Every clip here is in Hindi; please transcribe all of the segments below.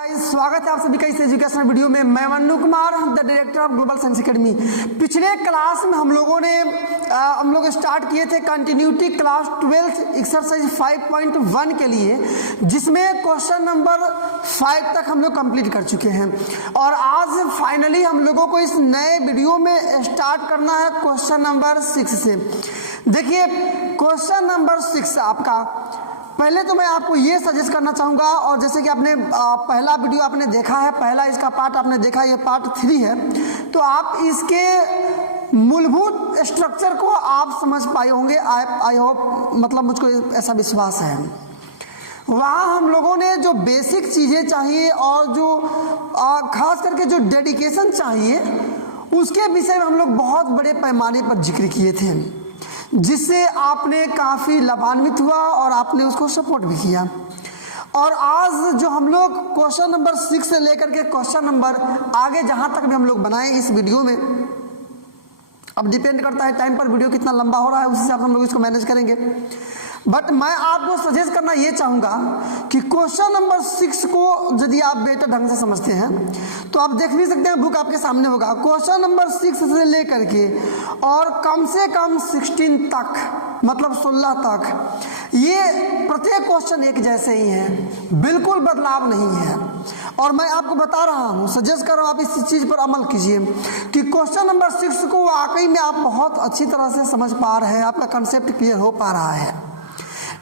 स्वागत है आप सभी का इस एजुकेशनल वीडियो में। मैं Mannu Kumar, the director of global science academy. पिछले क्लास में हम लोग स्टार्ट किए थे कंटिन्यूटी क्लास 12 एक्सरसाइज 5.1 के लिए, जिसमें क्वेश्चन नंबर 5 तक हम लोग कंप्लीट कर चुके हैं। और आज फाइनली हम लोगों को इस नए वीडियो में स्टार्ट करना है क्वेश्चन नंबर 6 से। देखिए क्वेश्चन नंबर 6 आपका, पहले तो मैं आपको ये सजेस्ट करना चाहूँगा, और जैसे कि आपने पहला वीडियो आपने देखा है, पहला इसका पार्ट आपने देखा, ये पार्ट 3 है, तो आप इसके मूलभूत स्ट्रक्चर को आप समझ पाए होंगे। आई होप, मतलब मुझको ऐसा विश्वास है। वहाँ हम लोगों ने जो बेसिक चीज़ें चाहिए और जो खास करके जो डेडिकेशन चाहिए उसके विषय में हम लोग बहुत बड़े पैमाने पर जिक्र किए थे, जिससे आपने काफ़ी लाभान्वित हुआ और आपने उसको सपोर्ट भी किया। और आज जो हम लोग क्वेश्चन नंबर 6 से लेकर के क्वेश्चन नंबर आगे जहाँ तक भी हम लोग बनाए इस वीडियो में, अब डिपेंड करता है टाइम पर वीडियो कितना लंबा हो रहा है, उस हिसाब से हम लोग इसको मैनेज करेंगे। बट मैं आपको सजेस्ट करना ये चाहूँगा कि क्वेश्चन नंबर 6 को यदि आप बेटर ढंग से समझते हैं तो आप देख भी सकते हैं, बुक आपके सामने होगा। क्वेश्चन नंबर 6 से लेकर के और कम से कम 16 तक, मतलब 16 तक, ये प्रत्येक क्वेश्चन एक जैसे ही हैं, बिल्कुल बदलाव नहीं है। और मैं आपको बता रहा हूँ, सजेस्ट कर रहा हूँ, आप इस चीज़ पर अमल कीजिए कि क्वेश्चन नंबर 6 को वाकई में आप बहुत अच्छी तरह से समझ पा रहे हैं, आपका कंसेप्ट क्लियर हो पा रहा है।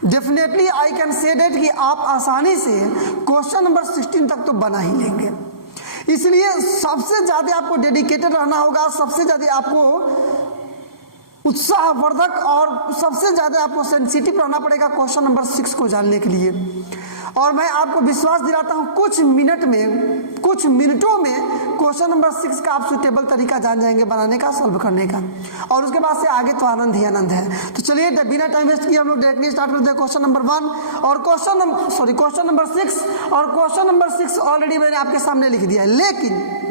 Definitely I can say that कि आप आसानी से क्वेश्चन नंबर 16 तक तो बना ही लेंगे। इसलिए सबसे ज़्यादा आपको डेडिकेटेड रहना होगा, सबसे ज़्यादा आपको उत्साहवर्धक और सबसे ज़्यादा आपको सेंसिटिव रहना पड़ेगा क्वेश्चन नंबर 6 को जानने के लिए। और मैं आपको विश्वास दिलाता हूँ कुछ मिनटों में क्वेश्चन नंबर 6 का आप सुटेबल तरीका जान जाएंगे बनाने का, सॉल्व करने का, और उसके बाद से आगे तो आनंद ही आनंद है। तो चलिए बिना टाइम वेस्ट किए हम लोग डायरेक्टली स्टार्ट करते हैं क्वेश्चन नंबर 1 और क्वेश्चन नंबर 6। और क्वेश्चन नंबर 6 ऑलरेडी मैंने आपके सामने लिख दिया है, लेकिन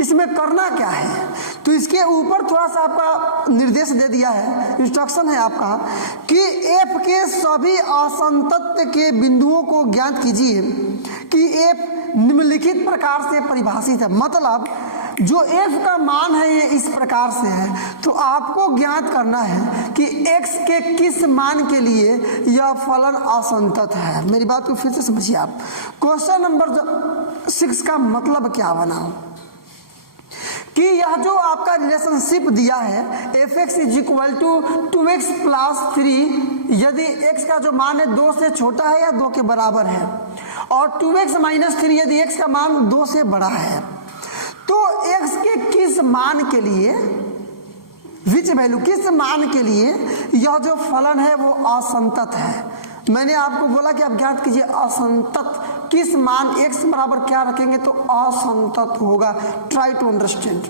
इसमें करना क्या है, तो इसके ऊपर थोड़ा सा आपका निर्देश दे दिया है, इंस्ट्रक्शन है आपका कि एफ के सभी असंतत के बिंदुओं को ज्ञात कीजिए कि एफ निम्नलिखित प्रकार से परिभाषित है। मतलब जो एफ का मान है ये इस प्रकार से है, तो आपको ज्ञात करना है कि एक्स के किस मान के लिए यह फलन असंतत है। मेरी बात को फिर से समझिए आप। क्वेश्चन नंबर 6 का मतलब क्या बना कि यह जो आपका रिलेशनशिप दिया है f x is equal to 2x + 3, यदि x का जो मान है 2 से छोटा है या 2 के बराबर है, और 2x - 3 यदि x का मान 2 से बड़ा है, तो x के किस मान के लिए, विच वैल्यू, किस मान के लिए यह जो फलन है वो असंतत है। मैंने आपको बोला कि आप ज्ञात कीजिए असंतत, किस मान x बराबर क्या रखेंगे तो असंतत होगा। Try to understand.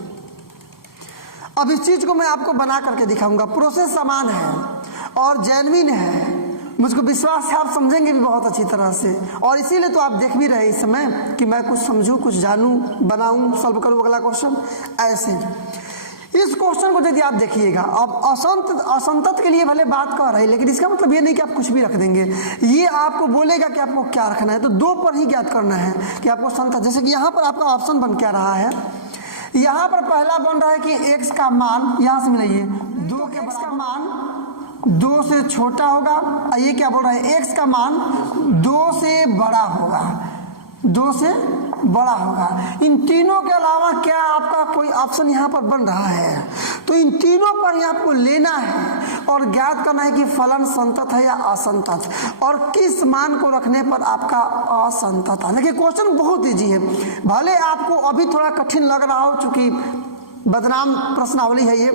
अब इस चीज को मैं आपको बना करके दिखाऊंगा। प्रोसेस समान है और जेन्युइन है, मुझको विश्वास है आप समझेंगे भी बहुत अच्छी तरह से। और इसीलिए तो आप देख भी रहे इस समय कि मैं कुछ समझूं, कुछ जानूं, बनाऊं, सॉल्व करूं अगला क्वेश्चन। ऐसे इस क्वेश्चन को यदि आप देखिएगा, अब असंतत के लिए भले बात कर रहे हैं, लेकिन इसका मतलब ये नहीं कि आप कुछ भी रख देंगे। ये आपको बोलेगा कि आपको क्या रखना है, तो 2 पर ही ज्ञात करना है कि आपको संतत। जैसे कि यहाँ पर आपका ऑप्शन बन क्या रहा है, यहाँ पर पहला बन रहा है कि x का मान, यहाँ से मिलाइए, 2 के x का मान 2 से छोटा होगा। ये क्या बोल रहा है, x का मान 2 से बड़ा होगा, 2 से बड़ा होगा। इन तीनों के अलावा क्या आपका कोई ऑप्शन यहाँ पर बन रहा है, तो इन तीनों पर ही आपको लेना है और ज्ञात करना है कि फलन संतत है या असंतत, और किस मान को रखने पर आपका असंतत है। देखिए क्वेश्चन बहुत ईजी है, भले आपको अभी थोड़ा कठिन लग रहा हो, चूंकि बदनाम प्रश्नावली है ये,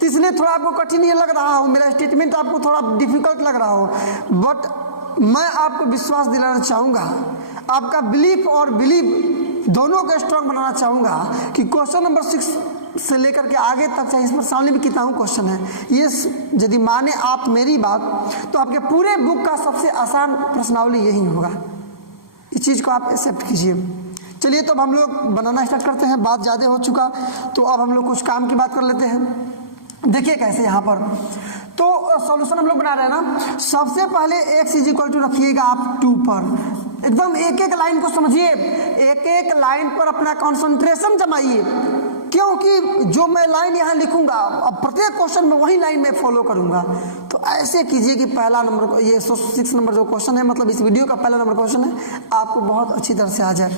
तो इसलिए थोड़ा आपको कठिन ये लग रहा हो, मेरा स्टेटमेंट आपको थोड़ा डिफिकल्ट लग रहा हो, बट मैं आपको विश्वास दिलाना चाहूँगा, आपका बिलीफ और बिलीव दोनों को स्ट्रांग बनाना चाहूँगा कि क्वेश्चन नंबर 6 से लेकर के आगे तक, चाहे इस पर सामने भी कितना क्वेश्चन है, ये यदि माने आप मेरी बात, तो आपके पूरे बुक का सबसे आसान प्रश्नावली यही होगा। इस चीज़ को आप एक्सेप्ट कीजिए। चलिए तो अब हम लोग बनाना स्टार्ट करते हैं, बात ज़्यादा हो चुका, तो अब हम लोग कुछ काम की बात कर लेते हैं। देखिए कैसे यहाँ पर तो सॉल्यूशन हम लोग बना रहे हैं ना। सबसे पहले x = रखिएगा आप 2 पर, एकदम एक एक लाइन को समझिए एक एक लाइन पर अपना कंसंट्रेशन जमाइए, क्योंकि जो मैं लाइन यहाँ लिखूंगा अब प्रत्येक क्वेश्चन में वही लाइन में फॉलो करूंगा। तो ऐसे कीजिए कि पहला नंबर, ये 6 नंबर जो क्वेश्चन है, मतलब इस वीडियो का पहला नंबर क्वेश्चन है, आपको बहुत अच्छी तरह से आ जाए।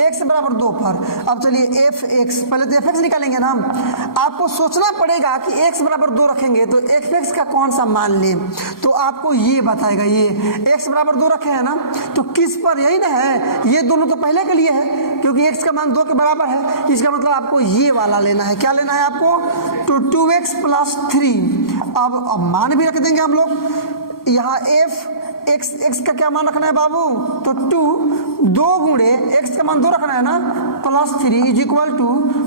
x बराबर 2 पर अब चलिए f(x), पहले तो f(x) निकालेंगे ना हम। आपको सोचना पड़ेगा कि x बराबर 2 रखेंगे तो f(x) का कौन सा मान लें, तो आपको ये बताएगा। ये x बराबर 2 रखे हैं ना, तो किस पर, यही ना है, ये दोनों तो पहले के लिए है क्योंकि x का मान 2 के बराबर है। इसका मतलब आपको ये वाला लेना है। क्या लेना है आपको? तो 2x + 3। अब मान भी रख देंगे हम लोग यहाँ x का क्या मान रखना है बाबू? तो 2 गुणे x का मान 2 रखना है ना, +3 =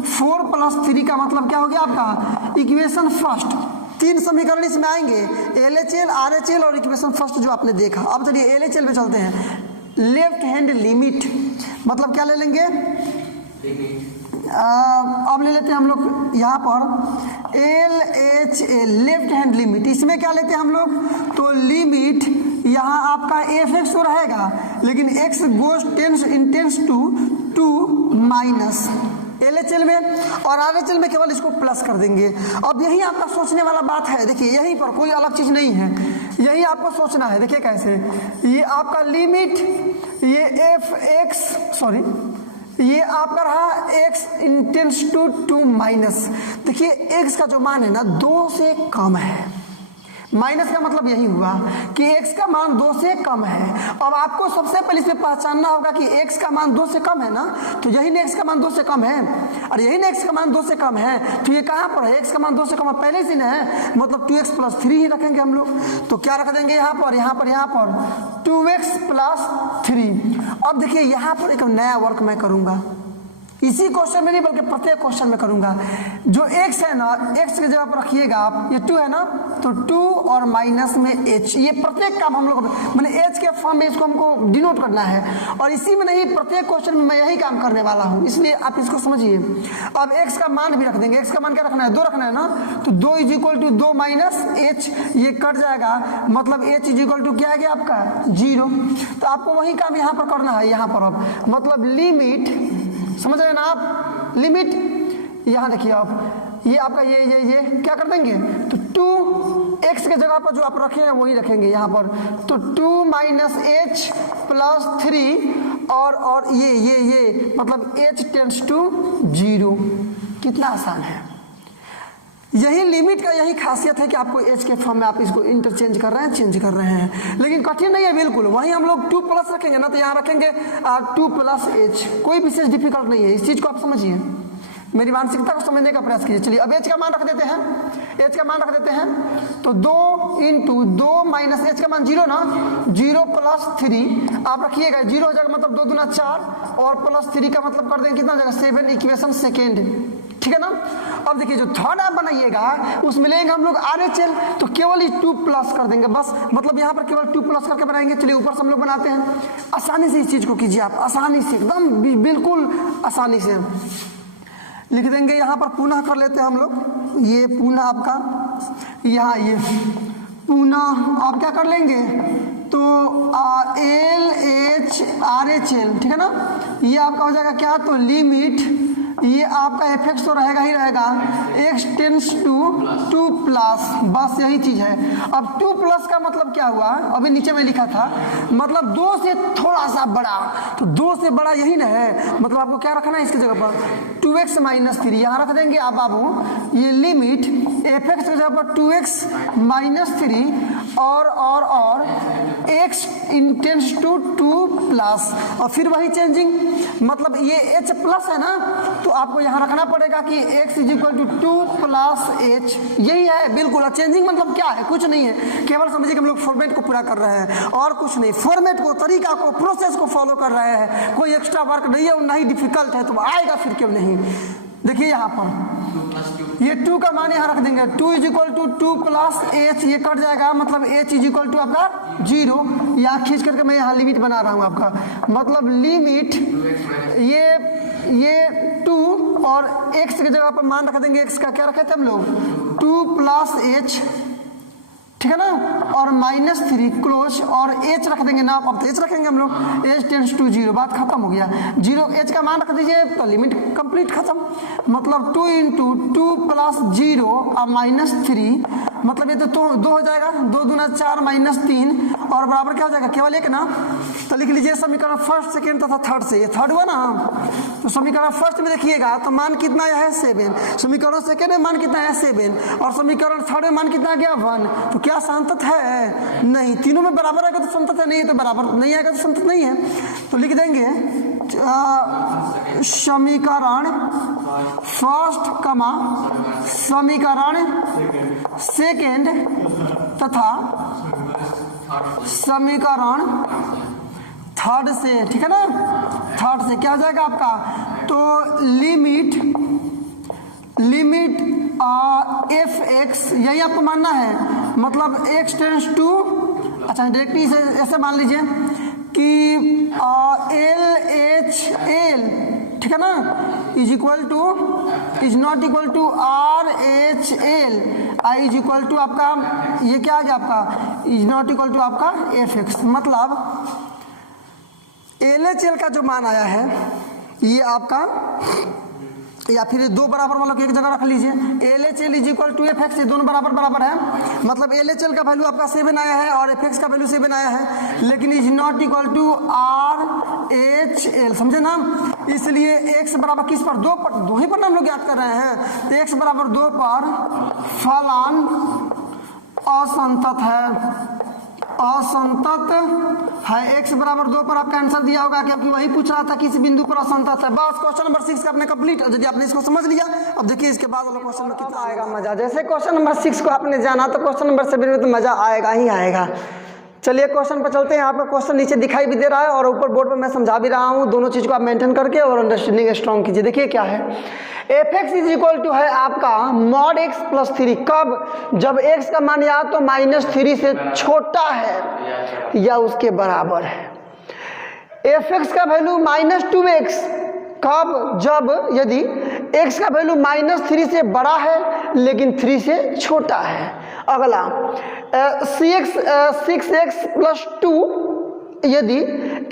4 + 3 का मतलब क्या हो गया आपका? Equation first. 3 समीकरण इसमें आएंगे, LHL, RHL और इक्वेशन फर्स्ट जो आपने देखा। अब चलिए LHL पे चलते हैं। लेफ्ट हैंड लिमिट मतलब क्या ले लेंगे? अब ले लेते हैं हम लोग यहाँ पर LHL, लेफ्ट हैंड लिमिट। इसमें क्या लेते हैं हम लोग? तो लिमिट यहाँ आपका f(x) तो रहेगा, लेकिन x tends to 2 minus LHL में, और RHL में केवल इसको प्लस कर देंगे। अब यही आपका सोचने वाला बात है। देखिए यहीं पर कोई अलग चीज नहीं है, यही आपको सोचना है। देखिए कैसे, ये आपका लिमिट, ये ये आपका रहा x टेंस टू 2 माइनस। देखिए x का जो मान है ना 2 से कम है, माइनस का मतलब यही हुआ कि x का मान 2 से कम है। अब आपको सबसे पहले इसमें पहचानना होगा कि x का मान 2 से कम है ना, तो यही ना x का मान 2 से कम है, और यही ना x का मान 2 से कम है, तो ये कहाँ पर है? x का मान 2 से कम है, पहले से ना है, मतलब 2x + 3 ही रखेंगे हम लोग। तो क्या रख देंगे यहाँ पर? यहाँ पर 2x + 3। अब देखिए यहाँ पर एक नया वर्क मैं करूँगा, इसी क्वेश्चन में नहीं बल्कि प्रत्येक क्वेश्चन में करूंगा। जो x है ना, x की जगह पर रखिएगा आप, ये 2 है ना, तो 2 और माइनस में h, ये प्रत्येक काम हम लोग मैंने h के फॉर्म में इसको हमको डिनोट करना है, और इसी में नहीं प्रत्येक क्वेश्चन में मैं यही काम करने वाला हूं, इसलिए आप इसको समझिए। अब x का मान भी रख देंगे। x का मान क्या रखना है? 2 रखना है ना, तो 2 = 2 माइनस h, ये कट जाएगा, मतलब h = क्या है गया आपका? 0। तो आपको वही काम यहाँ पर करना है। यहाँ पर अब मतलब लिमिट, समझ रहे हैं ना आप? लिमिट यहाँ देखिए आप, ये आपका ये क्या कर देंगे? तो 2x के जगह पर जो आप रखे हैं वही रखेंगे यहाँ पर, तो 2 - h + 3 और ये मतलब h टेंस टू 0। कितना आसान है। यही लिमिट का यही खासियत है कि आपको h के फॉर्म में आप इसको इंटरचेंज कर रहे हैं, चेंज कर रहे हैं, लेकिन कठिन नहीं है बिल्कुल। वही हम लोग 2 प्लस रखेंगे ना, तो यहाँ रखेंगे 2 + h, कोई विशेष डिफिकल्ट नहीं है। इस चीज को आप समझिए, मेरी मानसिकता को समझने का प्रयास कीजिए। चलिए अब h का मान रख देते हैं, h का मान रख देते हैं, तो 2 × 2 माइनस h का मान 0 ना, 0 + 3 आप रखिएगा, 0 हो जाएगा मतलब 2 × 4 और +3 का मतलब कर देंगे कितना हो जाएगा? 7, इक्वेशन सेकेंड। ठीक है ना। अब देखिए जो थर्ड आप बनाइएगा उसमें लेंगे हम लोग RHL, तो केवल ही 2 प्लस कर देंगे बस, मतलब यहाँ पर केवल 2 प्लस करके बनाएंगे। चलिए ऊपर से हम लोग बनाते हैं, आसानी से इस चीज को कीजिए आप, आसानी से, एकदम बिल्कुल आसानी से लिख देंगे। यहाँ पर पुनः कर लेते हैं हम लोग, ये पुनः आपका यहाँ ये पुनः आप क्या कर लेंगे? तो LHRHL, ठीक है ना, ये आपका हो जाएगा क्या? तो लिमिट, ये आपका f(x) तो रहेगा ही रहेगा, x टेंस टू 2 प्लस, बस यही चीज है। अब 2 प्लस का मतलब क्या हुआ? अभी नीचे में लिखा था, मतलब 2 से थोड़ा सा बड़ा, तो 2 से बड़ा यही ना है, मतलब आपको क्या रखना है इसकी जगह पर? 2x - 3 यहाँ रख देंगे आप बाबू। ये लिमिट f(x) की जगह पर 2x - 3 और x टेंस टू 2 प्लस, और फिर वही चेंजिंग, मतलब ये h प्लस है ना, तो आपको यहाँ रखना पड़ेगा कि x = 2 + h, यही है बिल्कुल। चेंजिंग मतलब क्या है? कुछ नहीं है, केवल समझिए कि हम लोग फॉर्मेट को पूरा कर रहे हैं और कुछ नहीं, फॉर्मेट को, तरीका को, प्रोसेस को फॉलो कर रहे हैं। कोई एक्स्ट्रा वर्क नहीं है, ना ही डिफिकल्ट है, तो आएगा फिर क्यों नहीं। देखिए यहाँ पर ये 2 का मान यहाँ रख देंगे, 2 = 2 + h, ये कट जाएगा, मतलब h = आपका 0। यहाँ खींच करके मैं यहाँ लिमिट बना रहा हूँ आपका, मतलब लिमिट ये 2 और x की जगह पर मान रख देंगे, x का क्या रखे थे हम लोग? 2 + h, ठीक है ना, और -3 क्लोज और h रख देंगे ना, अब h रखेंगे हम लोग, h टेंड्स टू 0, बात खत्म हो गया। 0 h का मान रख दीजिए तो लिमिट कंप्लीट खत्म, मतलब 2 × 2 + 0 और -3, मतलब ये तो 2 हो जाएगा, 2 दूना 4 -3 और बराबर क्या हो जाएगा, केवल 1 ना। तो लिख लीजिए समीकरण फर्स्ट, सेकेंड तथा थर्ड से, ये थर्ड हुआ ना, तो समीकरण फर्स्ट में देखिएगा तो मान कितना आया है 7, समीकरण सेकेंड में मान कितना है 7 और समीकरण थर्ड में मान कितना आ गया 1। तो क्या संतत है? नहीं। तीनों में बराबर आएगा तो संतत है, नहीं तो बराबर नहीं आएगा तो संतत नहीं है। तो लिख देंगे समीकरण फर्स्ट कमा समीकरण सेकेंड तथा समीकरण थर्ड से, ठीक है ना, थर्ड से क्या हो जाएगा आपका, तो लिमिट f(x) यही आपको मानना है, मतलब x टेंड्स टू, अच्छा डायरेक्टली ऐसे मान लीजिए कि LHL, ठीक है ना, is not equal to RHL, I is equal to आपका ये क्या आ गया आपका, इज नॉट इक्वल टू आपका fx, मतलब LHL का जो मान आया है ये आपका, या फिर दो बराबर वालों को एक जगह रख लीजिए, LHL is equal to fx, ये दोनों बराबर बराबर है, मतलब LHL का वैल्यू आपका 7 आया है और fx का वैल्यू 7 आया है, लेकिन is not equal to RHL, समझे ना। इसलिए x बराबर किस पर, 2 पर, 2 ही पर हम लोग याद कर रहे हैं, तो x बराबर 2 पर फलन असंतत है, असंतत है। x बराबर 2 पर आपका आंसर दिया होगा, क्योंकि वही पूछ रहा था किस बिंदु पर असंतत है। बस क्वेश्चन नंबर 6 का आपने कंप्लीट, यदि आपने इसको समझ लिया, अब देखिए इसके बाद वाला क्वेश्चन में कितना आएगा मजा। जैसे क्वेश्चन नंबर 6 को आपने जाना तो क्वेश्चन नंबर 7 में तो मजा आएगा ही आएगा। चलिए क्वेश्चन पर चलते हैं। आपका क्वेश्चन नीचे दिखाई भी दे रहा है और ऊपर बोर्ड पर मैं समझा भी रहा हूँ, दोनों चीज़ को आप मेंटेन करके और अंडरस्टैंडिंग स्ट्रॉन्ग कीजिए। देखिए क्या है, fx इज इक्वल टू है आपका mod x प्लस 3, कब, जब x का मान या तो -3 से छोटा है या उसके बराबर है। fx का वैल्यू -2x, कब, जब यदि x का वैल्यू -3 से बड़ा है लेकिन 3 से छोटा है। अगला 6x प्लस 2, यदि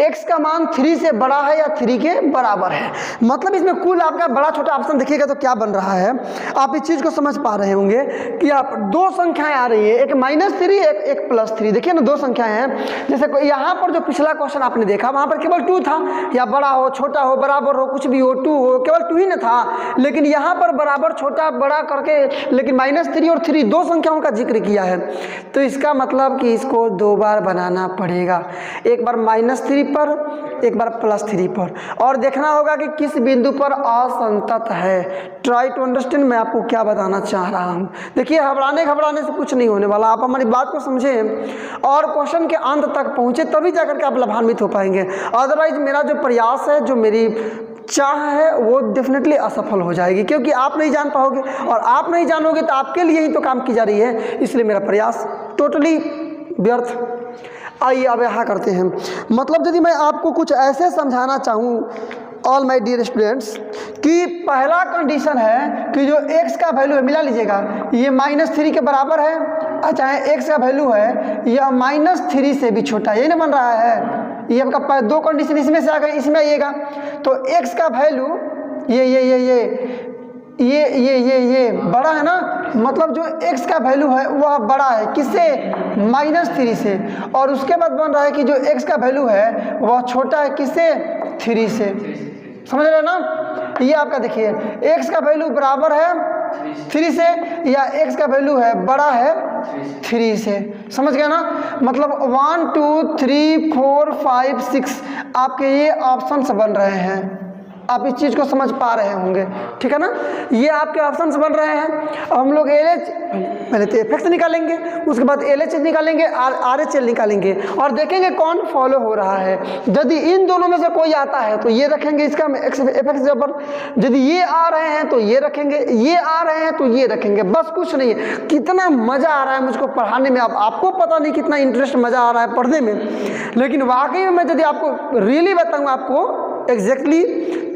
x का मान 3 से बड़ा है या 3 के बराबर है। मतलब इसमें कुल आपका बड़ा छोटा ऑप्शन देखिएगा तो क्या बन रहा है, आप इस चीज़ को समझ पा रहे होंगे कि आप दो संख्याएं आ रही है, एक -3 एक +3। देखिए ना, दो संख्याएं हैं। जैसे यहाँ पर जो पिछला क्वेश्चन आपने देखा वहाँ पर केवल 2 था, या बड़ा हो छोटा हो बराबर हो कुछ भी हो 2 हो, केवल 2 ही ना था, लेकिन यहाँ पर बराबर छोटा बड़ा करके लेकिन -3 और 3 दो संख्याओं का जिक्र किया है। तो इसका मतलब कि इसको 2 बार बनाना पड़ेगा, एक बार -3 पर एक बार +3 पर, और देखना होगा कि किस बिंदु पर असंतत है। ट्राई टू अंडरस्टैंड मैं आपको क्या बताना चाह रहा हूँ। देखिए घबराने से कुछ नहीं होने वाला, आप हमारी बात को समझें और क्वेश्चन के अंत तक पहुँचे तभी जाकर के आप लाभान्वित हो पाएंगे। अदरवाइज मेरा जो प्रयास है, जो मेरी चाह है, वो डेफिनेटली असफल हो जाएगी, क्योंकि आप नहीं जान पाओगे और आप नहीं जानोगे तो आपके लिए ही तो काम की जा रही है, इसलिए मेरा प्रयास टोटली व्यर्थ। आइए अब यहाँ करते हैं। मतलब यदि मैं आपको कुछ ऐसे समझाना चाहूँ ऑल माय डियर स्टूडेंट्स कि पहला कंडीशन है कि जो x का वैल्यू है, मिला लीजिएगा, ये -3 के बराबर है, चाहे x का वैल्यू है यह -3 से भी छोटा, यही ना बन रहा है। ये आपका दो कंडीशन इसमें से आ गई, इसमें आइएगा तो x का वैल्यू ये बड़ा है ना, मतलब जो x का वैल्यू है वह बड़ा है किससे, -3 से, और उसके बाद बन रहा है कि जो x का वैल्यू है वह छोटा है किससे, 3 से। समझ रहे हैं ना। ये आपका देखिए x का वैल्यू बराबर है 3 से या x का वैल्यू है बड़ा है 3 से। समझ गया ना, मतलब 1 2 3 4 5 6 आपके ये ऑप्शंस बन रहे हैं। आप इस चीज़ को समझ पा रहे होंगे, ठीक है ना। ये आपके ऑप्शंस बन रहे हैं। अब हम लोग LH पहले तो fx निकालेंगे, उसके बाद LH निकालेंगे, RHL निकालेंगे और देखेंगे कौन फॉलो हो रहा है। यदि इन दोनों में से कोई आता है तो ये रखेंगे इसका fx जबर, यदि ये आ रहे हैं तो ये रखेंगे, ये आ रहे हैं तो ये रखेंगे, बस कुछ नहीं है। कितना मज़ा आ रहा है मुझको पढ़ाने में, अब आपको पता नहीं कितना इंटरेस्ट मज़ा आ रहा है पढ़ने में, लेकिन वाकई में मैं यदि आपको रियली बताऊँ आपको एग्जैक्टली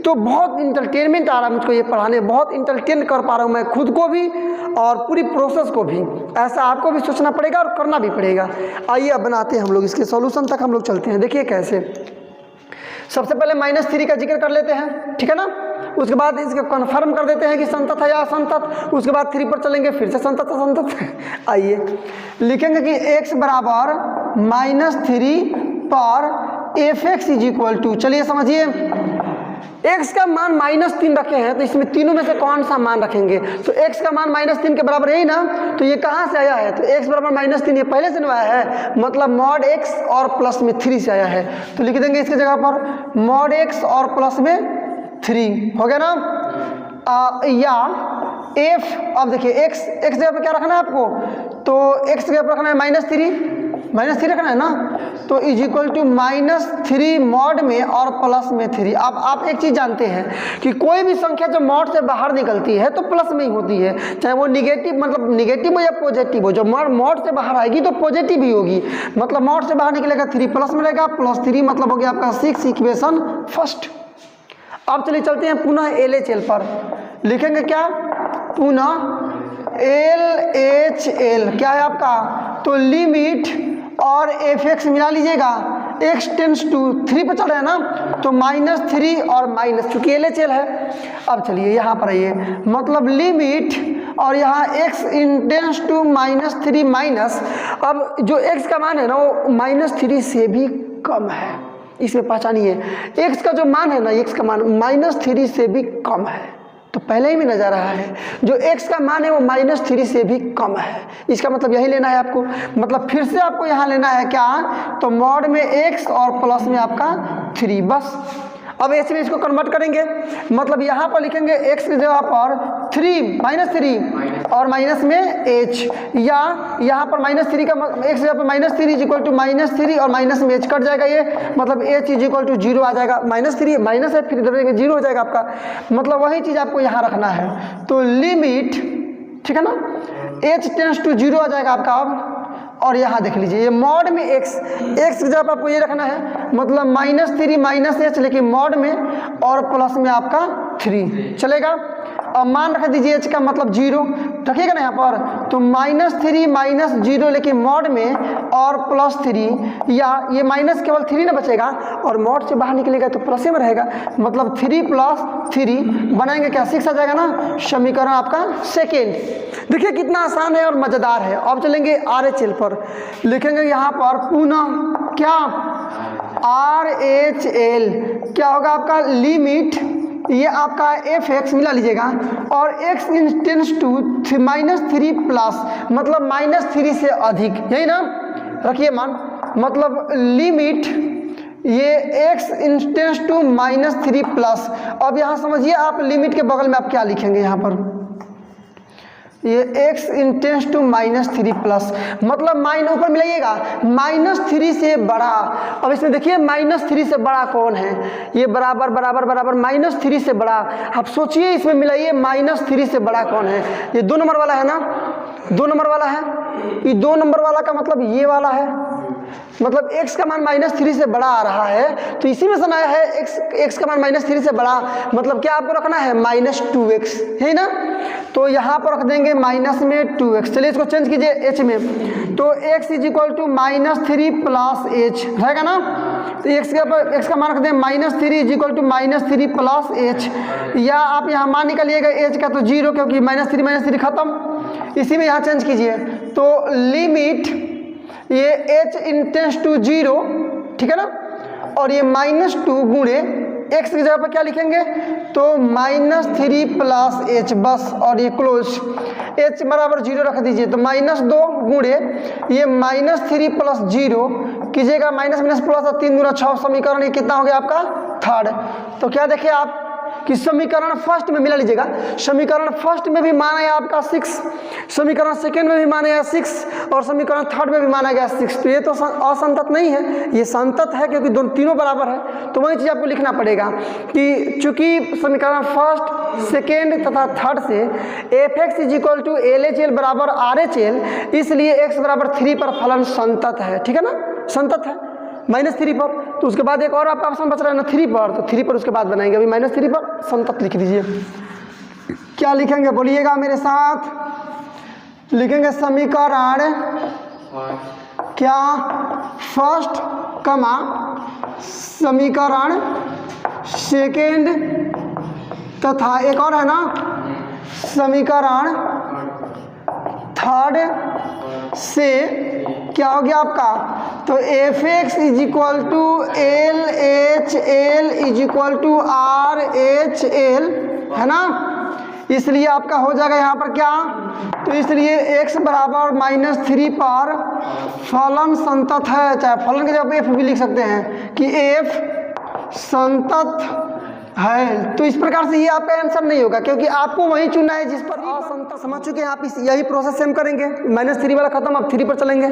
तो बहुत इंटरटेनमेंट आ रहा है मुझको ये पढ़ाने, बहुत इंटरटेन कर पा रहा हूँ मैं खुद को भी और पूरी प्रोसेस को भी। ऐसा आपको भी सोचना पड़ेगा और करना भी पड़ेगा। आइए अब बनाते हैं हम लोग, इसके सॉल्यूशन तक हम लोग चलते हैं। देखिए कैसे, सबसे पहले -3 का जिक्र कर लेते हैं, ठीक है ना। उसके बाद इसको कन्फर्म कर देते हैं कि संतत है या असंतत। उसके बाद 3 पर चलेंगे, फिर से संतत असंतत। आइए लिखेंगे कि x बराबर -3 पर f(x) इज इक्वल टू, चलिए समझिए x का मान -3 रखे हैं, तो इसमें तीनों में से कौन सा मान रखेंगे। तो x का मान -3 के बराबर है ही ना, तो ये कहाँ से आया है, तो x बराबर -3 ये पहले से आया है, मतलब mod x और प्लस में 3 से आया है। तो लिख देंगे इसकी जगह पर mod x और प्लस में 3 हो गया ना। या f, अब देखिए x जगह पर क्या रखना है आपको, तो x जगह पर रखना है -3 रखना है ना, तो इज इक्वल टू -3 मॉड में और प्लस में 3। अब आप एक चीज़ जानते हैं कि कोई भी संख्या जो मॉड से बाहर निकलती है तो प्लस में ही होती है, चाहे वो निगेटिव मतलब निगेटिव हो या पॉजिटिव हो। जो मॉड से बाहर आएगी तो पॉजिटिव ही होगी, मतलब मॉड से बाहर निकलेगा 3 प्लस में रहेगा, +3 मतलब हो गया आपका 6, इक्वेशन फर्स्ट। अब चलिए चलते हैं पुनः LHL पर, लिखेंगे क्या, पुनः LHL क्या है आपका, तो लिमिट और f(x) मिला लीजिएगा, x टेंस टू 3 पर चल रहा है ना, तो -3 और माइनस, चूंकि LHL है। अब चलिए यहाँ पर आइए, मतलब लिमिट और यहाँ x टेंस टू -3 माइनस, अब जो x का मान है ना वो -3 से भी कम है, इसमें पहचानिए x का जो मान है ना, x का मान -3 से भी कम है, तो पहले ही भी नजर आ रहा है जो x का मान है वो -3 से भी कम है। इसका मतलब यही लेना है आपको, मतलब फिर से आपको यहाँ लेना है क्या, तो मॉड में x और प्लस में आपका 3 बस। अब ऐसे में इसको कन्वर्ट करेंगे, मतलब यहाँ पर लिखेंगे x की जगह पर -3 और माइनस में h, या यहाँ पर -3 का x जगह पर -3 इज इक्वल टू -3 और माइनस में h कट जाएगा, ये मतलब h इज इक्वल टू 0 आ जाएगा, -3 माइनस है फिर इधर 0 हो जाएगा आपका, मतलब वही चीज़ आपको यहाँ रखना है। तो लिमिट, ठीक है ना, h टेंस टू 0 आ जाएगा आपका। अब और यहाँ देख लीजिए ये मॉड में x की जगह पर आपको ये रखना है, मतलब -3 माइनस h, लेकिन मॉड में और प्लस में आपका 3 चलेगा। अब मान रख दीजिए h का मतलब 0 रखिएगा ना यहाँ पर, तो -3 माइनस 0 लेकिन मॉड में और +3, या ये माइनस केवल 3 ना बचेगा और मॉड से बाहर निकलेगा तो प्लस में रहेगा, मतलब 3 + 3 बनाएंगे क्या, 6 आ जाएगा ना, समीकरण आपका सेकेंड। देखिए कितना आसान है और मज़ेदार है। अब चलेंगे RHL पर, लिखेंगे यहाँ पर पुनः क्या, RHL क्या होगा आपका, लिमिट ये आपका f(x) मिला लीजिएगा और x टेंस टू -3 प्लस, मतलब -3 से अधिक, यही ना रखिए मान, मतलब लिमिट ये x टेंस टू -3 प्लस। अब यहाँ समझिए आप लिमिट के बगल में आप क्या लिखेंगे, यहाँ पर ये x टेंस टू -3 प्लस, मतलब माइन ऊपर मिलाइएगा -3 से बड़ा। अब इसमें देखिए -3 से बड़ा कौन है, ये बराबर बराबर बराबर -3 से बड़ा। आप सोचिए इसमें मिलाइए -3 से बड़ा कौन है, ये 2 नंबर वाला है ना, 2 नंबर वाला है, ये 2 नंबर वाला का मतलब ये वाला है, मतलब x का मान -3 से बड़ा आ रहा है, तो इसी में से आया है x का मान -3 से बड़ा, मतलब क्या आपको रखना है -2x, है ना। तो यहाँ पर रख देंगे माइनस में 2x। चलिए इसको चेंज कीजिए h में, तो x is equal to -3 plus h रहेगा ना, तो x का मान रख दें -3 is equal to -3 plus h, या आप यहाँ मान निकालिएगा h का तो 0, क्योंकि -3 खत्म, इसी में यहाँ चेंज कीजिए। तो लिमिट ये h टेंस टू 0, ठीक है ना, और ये -2 गुणे x की जगह पर क्या लिखेंगे, तो -3 प्लस h बस, और ये क्लोज, h बराबर 0 रख दीजिए, तो -2 गुणे ये -3 प्लस 0 कीजिएगा, माइनस माइनस प्लस 3 × 6, समीकरण ये कितना हो गया आपका, थर्ड। तो क्या देखिए आप कि समीकरण फर्स्ट में मिला लीजिएगा, समीकरण फर्स्ट में भी माना है आपका 6, समीकरण सेकेंड में भी माना गया 6, और समीकरण थर्ड में भी माना गया 6। तो ये तो असंतत नहीं है, ये संतत है, क्योंकि तीनों बराबर है। तो वही चीज़ आपको लिखना पड़ेगा कि चूंकि समीकरण फर्स्ट, सेकेंड तथा थर्ड से f(x) is equal to LHL बराबर RHL, इसलिए x बराबर 3 पर फलन संतत है, ठीक है ना, संतत है, -3 पर। तो उसके बाद एक और आपका ऑप्शन बच रहा है ना 3 पर, तो 3 पर उसके बाद बनाएंगे। अभी -3 पर संतत लिख दीजिए। क्या लिखेंगे बोलिएगा मेरे साथ, लिखेंगे समीकरण क्या फर्स्ट कमा समीकरण सेकेंड तथा एक और है ना समीकरण थर्ड से क्या हो गया आपका, तो f(x) = LHL = RHL है ना, इसलिए आपका हो जाएगा यहाँ पर क्या, तो इसलिए x बराबर -3 पर फलन संतत है, चाहे फलन के जगह f भी लिख सकते हैं कि f संतत है। तो इस प्रकार से ये आपका आंसर नहीं होगा, क्योंकि आपको वही चुनना है जिस पर असंतत। समझ चुके हैं आप, इस यही प्रोसेस सेम करेंगे। -3 वाला खत्म, अब 3 पर चलेंगे।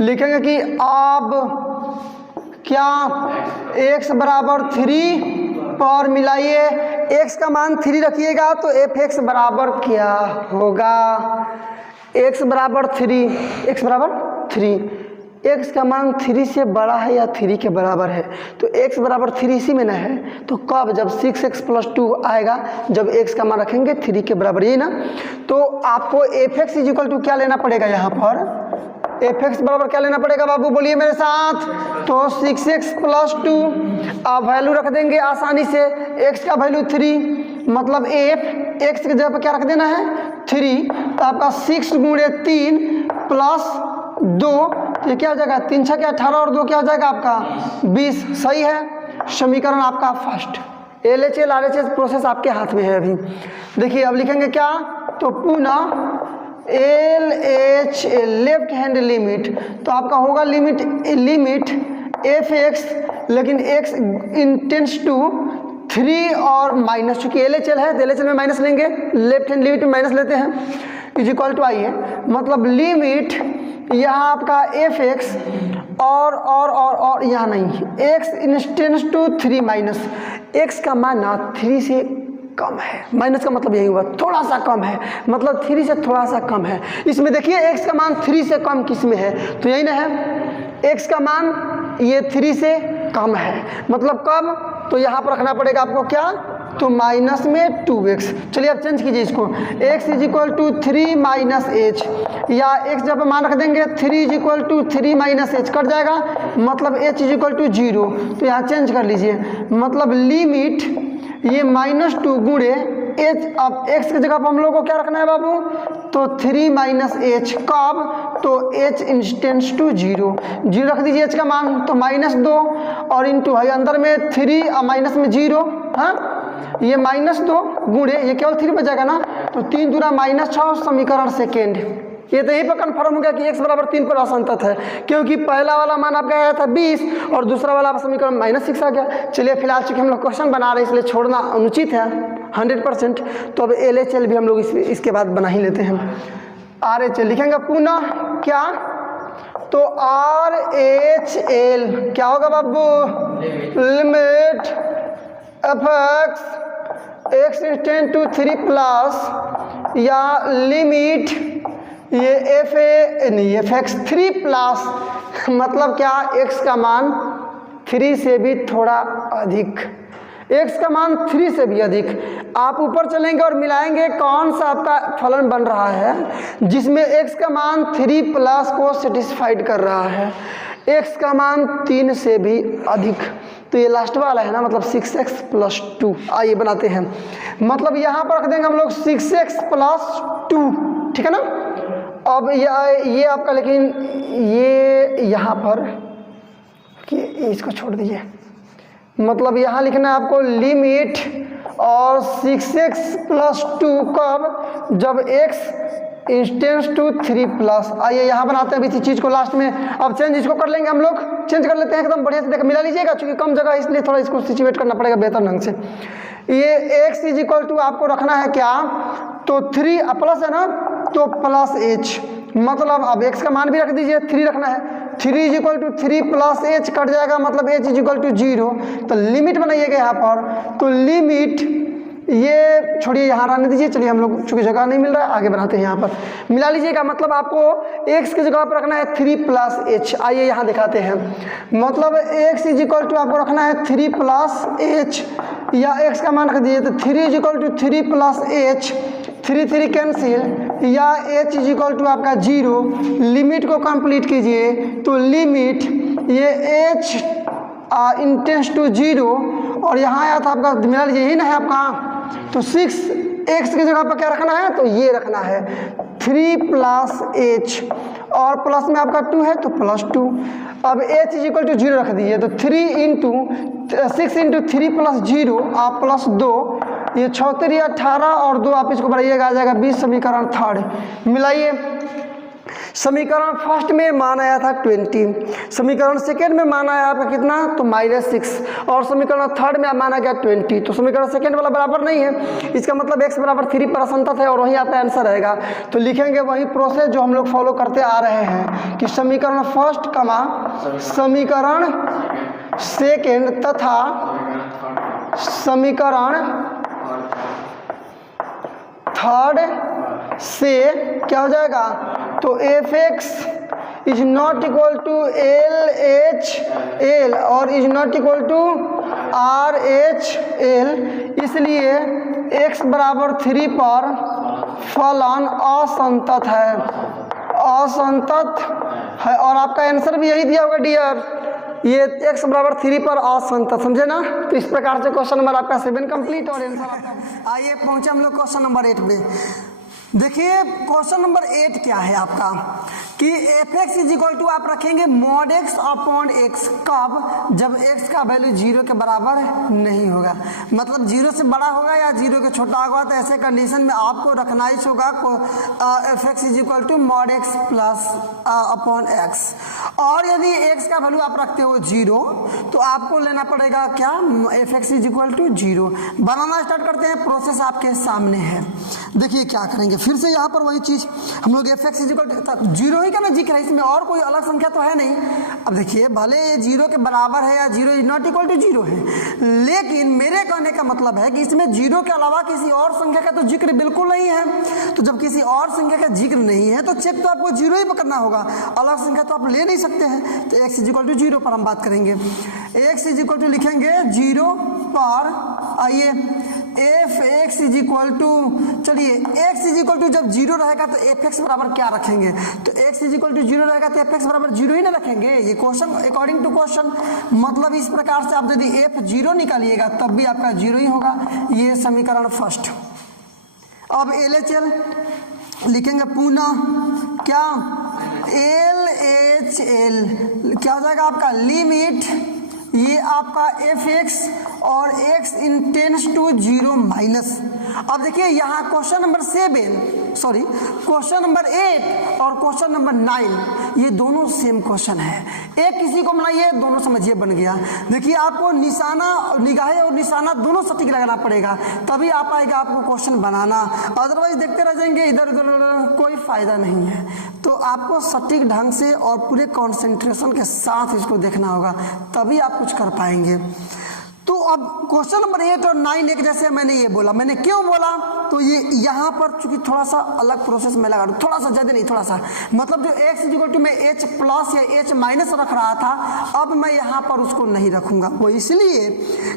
लिखेंगे कि अब क्या x बराबर 3 पर मिलाइए, x का मान 3 रखिएगा तो f(x) बराबर क्या होगा, x बराबर 3, x बराबर 3, x का मान 3 से बड़ा है या 3 के बराबर है, तो x बराबर 3 इसी में ना है, तो कब, जब 6x + 2 आएगा, जब x का मान रखेंगे 3 के बराबर, यही ना। तो आपको f(x) = क्या लेना पड़ेगा यहाँ पर, f(x) बराबर क्या लेना पड़ेगा बाबू, बोलिए मेरे साथ, तो 6x + 2, आप वैल्यू रख देंगे आसानी से, x का वैल्यू 3, मतलब x की जगह पर क्या रख देना है 3, तो आपका 6 × 3 + 2, तो ये क्या हो जाएगा, 3 6 क्या 18 और 2 क्या हो जाएगा आपका 20, सही है। समीकरण आपका फर्स्ट। LHL RHS प्रोसेस आपके हाथ में है अभी। देखिए अब लिखेंगे क्या, तो पुनः LHL लेफ्ट हैंड लिमिट, तो आपका होगा लिमिट f(x), लेकिन x इंटेंस टू 3 और माइनस, चूंकि LHL है तो LHL में माइनस लेंगे, लेफ्ट हैंड लिमिट में माइनस लेते हैं, = आइए, मतलब लिमिट यहाँ आपका f(x) और यहाँ नहीं, x tends to 3 minus, x का मान 3 से कम है, माइनस का मतलब यही हुआ थोड़ा सा कम है, मतलब 3 से थोड़ा सा कम है। इसमें देखिए x का मान 3 से कम किस में है, तो यही ना है, x का मान ये 3 से कम है, मतलब कब, तो यहाँ पर रखना पड़ेगा आपको क्या, तो माइनस में 2x। चलिए अब चेंज कीजिए इसको, x = 3 - h, या x जब मान रख देंगे 3 = 3 - h कट जाएगा, मतलब h = 0, तो यहाँ चेंज कर लीजिए, मतलब लिमिट ये -2 गुणे h, अब x की जगह पर हम लोग को क्या रखना है बाबू, तो 3 - h, कब, तो h इंस्टेंस टू 0 रख दीजिए, h का मान, तो -2 और इंटू है अंदर में 3 और माइनस में 0, हाँ ये -2 गुणे ये केवल 3 बच जाएगा ना, तो 3 दूना -6 समीकरण सेकेंड। ये तो यहीं पर कन्फर्म हो गया कि x बराबर 3 पर असंतत है, क्योंकि पहला वाला मान आपका आया था 20 और दूसरा वाला समीकरण -6 आ गया। चलिए फिलहाल चूंकि हम लोग क्वेश्चन बना रहे हैं इसलिए छोड़ना अनुचित है 100%, तो अब LHL भी हम लोग इसके बाद बना ही लेते हैं। RHL लिखेंगे पुनः क्या, तो RHL क्या होगा बाबू, limit f(x) tends to 3 plus, या लिमिट ये f(x) 3 प्लस, मतलब क्या, x का मान 3 से भी थोड़ा अधिक, x का मान 3 से भी अधिक। आप ऊपर चलेंगे और मिलाएंगे कौन सा आपका फलन बन रहा है जिसमें x का मान 3+ को सेटिस्फाइड कर रहा है, x का मान 3 से भी अधिक, तो ये लास्ट वाला है ना, मतलब 6x + 2। आइए बनाते हैं, मतलब यहाँ पर रख देंगे हम लोग 6x + 2, ठीक है ना। अब ये आपका, लेकिन ये यहाँ पर कि इसको छोड़ दीजिए, मतलब यहाँ लिखना है आपको लिमिट और 6x + 2 कब, जब x इंस्टेंस टू 3+। आइए यहाँ बनाते हैं इसी चीज़ को लास्ट में। अब चेंज इसको कर लेंगे हम लोग, चेंज कर लेते हैं एकदम बढ़िया से, देख मिला लीजिएगा, चूँकि कम जगह है इसलिए थोड़ा इसको सिचुएट करना पड़ेगा बेहतर ढंग से। ये x = आपको रखना है क्या, तो 3 प्लस है ना, तो +h, मतलब अब x का मान भी रख दीजिए, 3 रखना है, 3 = 3 + h कट जाएगा, मतलब h = 0, तो लिमिट बनाइएगा यहाँ पर, तो लिमिट ये छोड़िए, यहाँ रहने दीजिए। चलिए हम लोग चूँकि जगह नहीं मिल रहा है आगे बनाते हैं। यहाँ पर मिला लीजिएगा, मतलब आपको x की जगह पर रखना है 3 प्लस h। आइए यहाँ दिखाते हैं। मतलब x इज इक्वल टू आपको रखना है 3 प्लस h, या x का मान रख दीजिए तो 3 is equal to 3 plus h, 3 3 cancel, या h इज इक्वल टू आपका 0। लिमिट को कंप्लीट कीजिए तो लिमिट ये h इंटेंस टू 0, और यहाँ आया था आपका, मिला लीजिए, यही ना है आपका। तो 6x की जगह पर क्या रखना है, तो ये रखना है 3 प्लस h, और प्लस में आपका 2 है तो प्लस 2। अब h इज इक्वल टू 0 रख दीजिए तो 6 इंटू 3 प्लस 0 आप प्लस 2, ये 6 3 18, और 2 आप इसको बढ़ाइएगा, आ जाएगा 20। समीकरण थर्ड मिलाइए। समीकरण फर्स्ट में मान आया था 20, समीकरण सेकेंड में मान आया आपका कितना, तो -6, और समीकरण थर्ड में माना गया 20। तो समीकरण सेकेंड वाला बराबर नहीं है, इसका मतलब x बराबर 3 पर असंतत है, और वही आपका आंसर रहेगा। तो लिखेंगे वही प्रोसेस जो हम लोग फॉलो करते आ रहे हैं कि समीकरण फर्स्ट कमा समीकरण सेकेंड तथा समीकरण थर्ड से क्या हो जाएगा, तो fx is not equal to LHL और is not equal to RHL, इसलिए x बराबर 3 पर फलन असंतत है, असंतत है। और आपका आंसर भी यही दिया होगा डियर, ये x बराबर 3 पर असंतत, समझे ना। तो इस प्रकार से क्वेश्चन नंबर आपका 7 कंप्लीट और आंसर आपका। आइए पहुंचे हम लोग क्वेश्चन नंबर 8 में। देखिए क्वेश्चन नंबर 8 क्या है आपका कि fx इज इक्वल टू आप रखेंगे mod x अपॉन x, कब, जब x का वैल्यू 0 के बराबर नहीं होगा, मतलब 0 से बड़ा होगा या 0 के छोटा होगा। तो ऐसे कंडीशन में आपको रखना ही होगा fx is equal to mod x plus upon x, और यदि x का वैल्यू आप रखते हो 0 तो आपको लेना पड़ेगा क्या, fx इज इक्वल टू 0। बनाना स्टार्ट करते हैं, प्रोसेस आपके सामने है। देखिए क्या करेंगे, फिर से यहाँ पर वही चीज हम लोग fx इज इक्वल टू 0 ही का ना जिक्र है, इसमें और कोई अलग संख्या तो है नहीं। अब देखिए भले ये 0 के बराबर है या 0 इज नॉट इक्वल टू 0 है, लेकिन मेरे कहने का मतलब है कि इसमें 0 के अलावा किसी और संख्या का तो जिक्र बिल्कुल नहीं है। तो जब किसी और संख्या का जिक्र नहीं है तो चेक तो आपको 0 ही पकड़ना होगा, अलग संख्या तो आप ले नहीं सकते हैं। तो x इज इक्वल टू 0 पर हम बात करेंगे। x इज इक्वल टू लिखेंगे 0 पर, आइए fx इज इक्वल टू, चलिए x इज इक्वल टू जब 0 रहेगा तो fx बराबर क्या रखेंगे, तो x इज इक्वल टू 0 रहेगा तो fx बराबर 0 ही ना रखेंगे। ये क्वेश्चन अकॉर्डिंग टू क्वेश्चन, मतलब इस प्रकार से आप यदि f0 निकालिएगा तब भी आपका 0 ही होगा। ये समीकरण फर्स्ट। अब LHL लिखेंगे पुनः क्या, LHL क्या हो जाएगा आपका, लिमिट ये आपका fx और x इंटेंस टू 0 माइनस। अब देखिए यहाँ क्वेश्चन नंबर 8 और क्वेश्चन नंबर 9 ये दोनों सेम क्वेश्चन है। एक किसी को बनाइए, दोनों समझिए बन गया। देखिए आपको निशाना, निगाहें और निशाना दोनों सटीक लगाना पड़ेगा, तभी आ पाएगा आपको क्वेश्चन बनाना। अदरवाइज देखते रह जाएंगे इधर उधर, कोई फायदा नहीं है। तो आपको सटीक ढंग से और पूरे कंसंट्रेशन के साथ इसको देखना होगा, तभी आप कुछ कर पाएंगे। तो अब क्वेश्चन नंबर 8 और 9 एक जैसे मैंने ये बोला, मैंने क्यों बोला, तो ये यहाँ पर चूंकि थोड़ा सा अलग प्रोसेस में लगा, थोड़ा सा ज़्यादा नहीं, थोड़ा सा, मतलब जो x इज इक्वल टू में h प्लस या h माइनस रख रहा था, अब मैं यहाँ पर उसको नहीं रखूंगा। वो इसलिए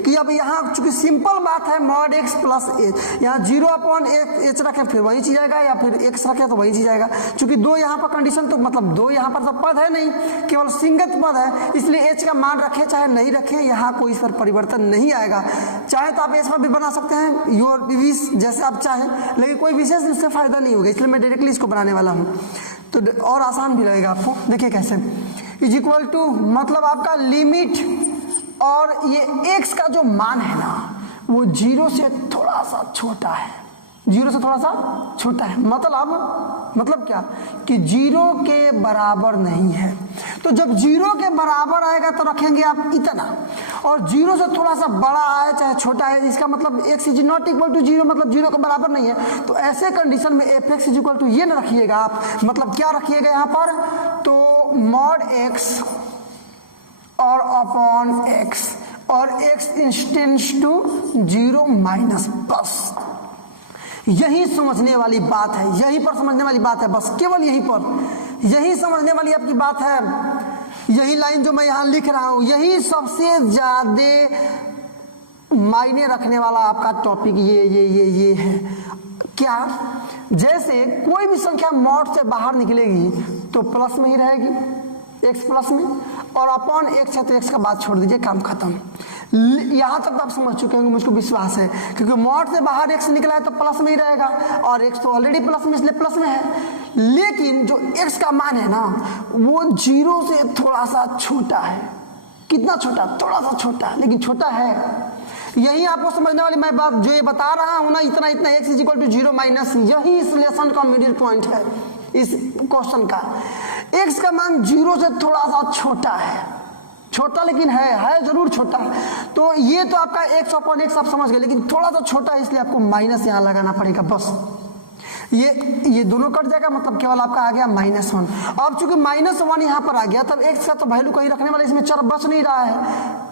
कि अब यहाँ चूंकि सिंपल बात है, mod x प्लस h, यहाँ 0 अपॉन h रखें फिर वही चीज आएगा, या फिर x रखें तो वही चीज आएगा। चूंकि दो यहाँ पर कंडीशन, तो मतलब दो यहाँ पर तो पद है नहीं, केवल सिंगत पद है, इसलिए h का मान रखें चाहे नहीं रखें, यहाँ कोई इस पर परिवर्तन नहीं आएगा। चाहे तो आप एच पर भी बना सकते हैं, योर विश जैसे आप चाहें, लेकिन कोई विशेष उससे फायदा नहीं होगा, इसलिए मैं डायरेक्टली इसको बनाने वाला हूं, तो और आसान भी लगेगा आपको। देखिए कैसे, इज इक्वल टू मतलब आपका लिमिट, और ये x का जो मान है ना वो 0 से थोड़ा सा छोटा है, 0 से थोड़ा सा छोटा है, मतलब क्या कि 0 के बराबर नहीं है। तो जब 0 के बराबर आएगा तो रखेंगे आप इतना, और 0 से थोड़ा सा बड़ा आए चाहे छोटा है, इसका मतलब x is not equal to 0, मतलब 0 के बराबर नहीं है। तो ऐसे कंडीशन में fx इज इक्वल टू ये ना रखिएगा आप, मतलब क्या रखिएगा यहाँ पर, तो mod x और अपॉन x, और x टेंड्स टू 0 माइनस, बस यही समझने वाली बात है, यहीं पर समझने वाली बात है, बस केवल यहीं पर, यही समझने वाली आपकी बात है। यही लाइन जो मैं यहाँ लिख रहा हूँ, यही सबसे ज्यादा मायने रखने वाला आपका टॉपिक ये है। क्या? जैसे कोई भी संख्या मॉड से बाहर निकलेगी तो प्लस में ही रहेगी, x प्लस में, और अपॉन x है तो x का बात छोड़ दीजिए, काम खत्म। यहाँ तक तो आप समझ चुके होंगे, मुझको विश्वास है, क्योंकि मॉड से बाहर x निकला है तो प्लस में ही रहेगा, और x तो ऑलरेडी प्लस में, इसलिए प्लस में है। लेकिन जो x का मान है ना, वो 0 से थोड़ा सा छोटा है। कितना छोटा? थोड़ा सा छोटा, लेकिन छोटा है। यही आपको समझने वाली मैं बात जो ये बता रहा हूं ना, इतना x is equal to 0 minus, यही इस लेसन का मिडिल पॉइंट है इस क्वेश्चन का। x का मान 0 से थोड़ा सा छोटा है, छोटा लेकिन है जरूर छोटा। तो ये तो आपका x अपॉन x आप समझ गए, लेकिन थोड़ा सा छोटा है, इसलिए आपको माइनस यहाँ लगाना पड़ेगा, बस। ये दोनों कट जाएगा, मतलब केवल आपका आ गया -1। अब चूंकि -1 यहाँ पर आ गया, तब x का तो वैल्यू कहीं रखने वाला, इसमें चर बच नहीं रहा है,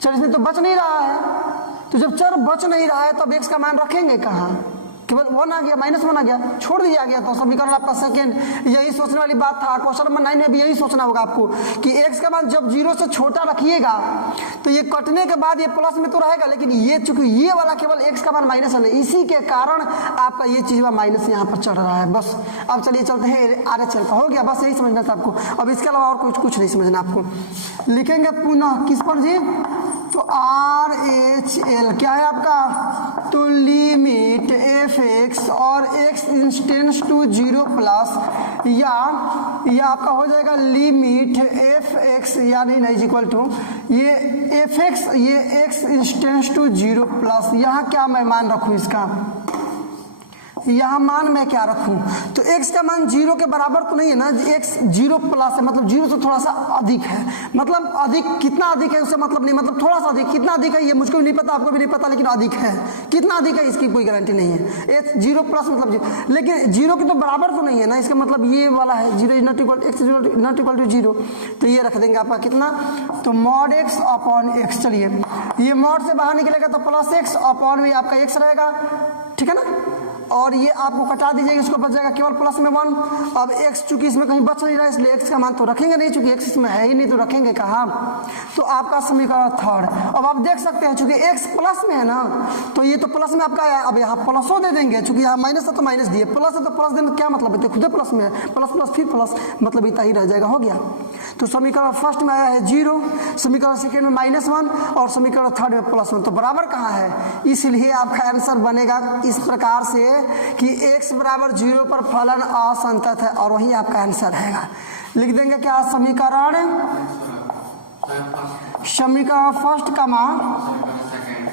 चर इसमें तो बच नहीं रहा है। तो जब चर बच नहीं रहा है तब x का मान रखेंगे कहाँ? केवल 1 आ गया, -1 आ गया, छोड़ दिया गया। तो समीकरण आपका सेकेंड, यही सोचने वाली बात था। क्वेश्चन नंबर 9 में भी यही सोचना होगा आपको कि x का मान जब 0 से छोटा रखिएगा तो ये कटने के बाद ये प्लस में तो रहेगा, लेकिन ये चूंकि ये वाला केवल x का मान -1 है, इसी के कारण आपका ये चीज माइनस यहाँ पर चढ़ रहा है, बस। अब चलिए चलते हैं आगे, चलता हो गया, बस यही समझना था आपको। अब इसके अलावा और कुछ नहीं समझना आपको। लिखेंगे पुनः किस पर जी? तो RHL क्या है आपका? तो लिमिट fx और x टेंड्स टू 0 प्लस, या आपका हो जाएगा लिमिट fx यानी नहीं इक्वल टू ये fx, ये x टेंड्स टू 0 प्लस। यहाँ क्या मैं मान रखूँ इसका? यहाँ मान मैं क्या रखूं? तो x का मान 0 के बराबर तो नहीं है ना, x 0 प्लस है, मतलब 0 से थोड़ा सा अधिक है। मतलब अधिक, कितना अधिक है उससे मतलब नहीं, मतलब थोड़ा सा अधिक। कितना अधिक है ये मुझको भी नहीं पता, आपको भी नहीं पता, लेकिन अधिक है। कितना अधिक है इसकी कोई गारंटी नहीं है। x 0 प्लस मतलब 0, लेकिन 0 के तो बराबर तो नहीं है ना, इसका मतलब ये वाला है 0 is not equal, x not equal to 0। तो ये रख देंगे आपका कितना? तो मॉड x अपॉन x। चलिए ये मॉड से बाहर निकलेगा तो प्लस x अपॉन में आपका x रहेगा, ठीक है ना। और ये आपको कटा दीजिएगा, इसको बच जाएगा केवल प्लस में 1। अब x चूंकि इसमें कहीं बच नहीं रहा है, इसलिए x का मान तो रखेंगे नहीं, चूंकि x इसमें है ही नहीं, तो रखेंगे कहाँ? तो आपका समीकरण थर्ड। अब आप देख सकते हैं चूंकि x प्लस में है ना, तो ये तो प्लस में आपका है। अब यहाँ प्लसो दे देंगे, चूंकि यहाँ माइनस है तो माइनस दिए, प्लस है तो प्लस देने क्या मतलब है? तो खुद प्लस में है, प्लस प्लस फिर प्लस, मतलब इतना ही रह जाएगा, हो गया। तो समीकरण फर्स्ट में आया है 0, समीकरण सेकेंड में -1, और समीकरण थर्ड में +1। तो बराबर कहाँ है? इसलिए आपका आंसर बनेगा इस प्रकार से कि x बराबर 0 पर फलन असंतत है, और वही आपका आंसर है। लिख देंगे क्या? समीकरण फर्स्ट का मान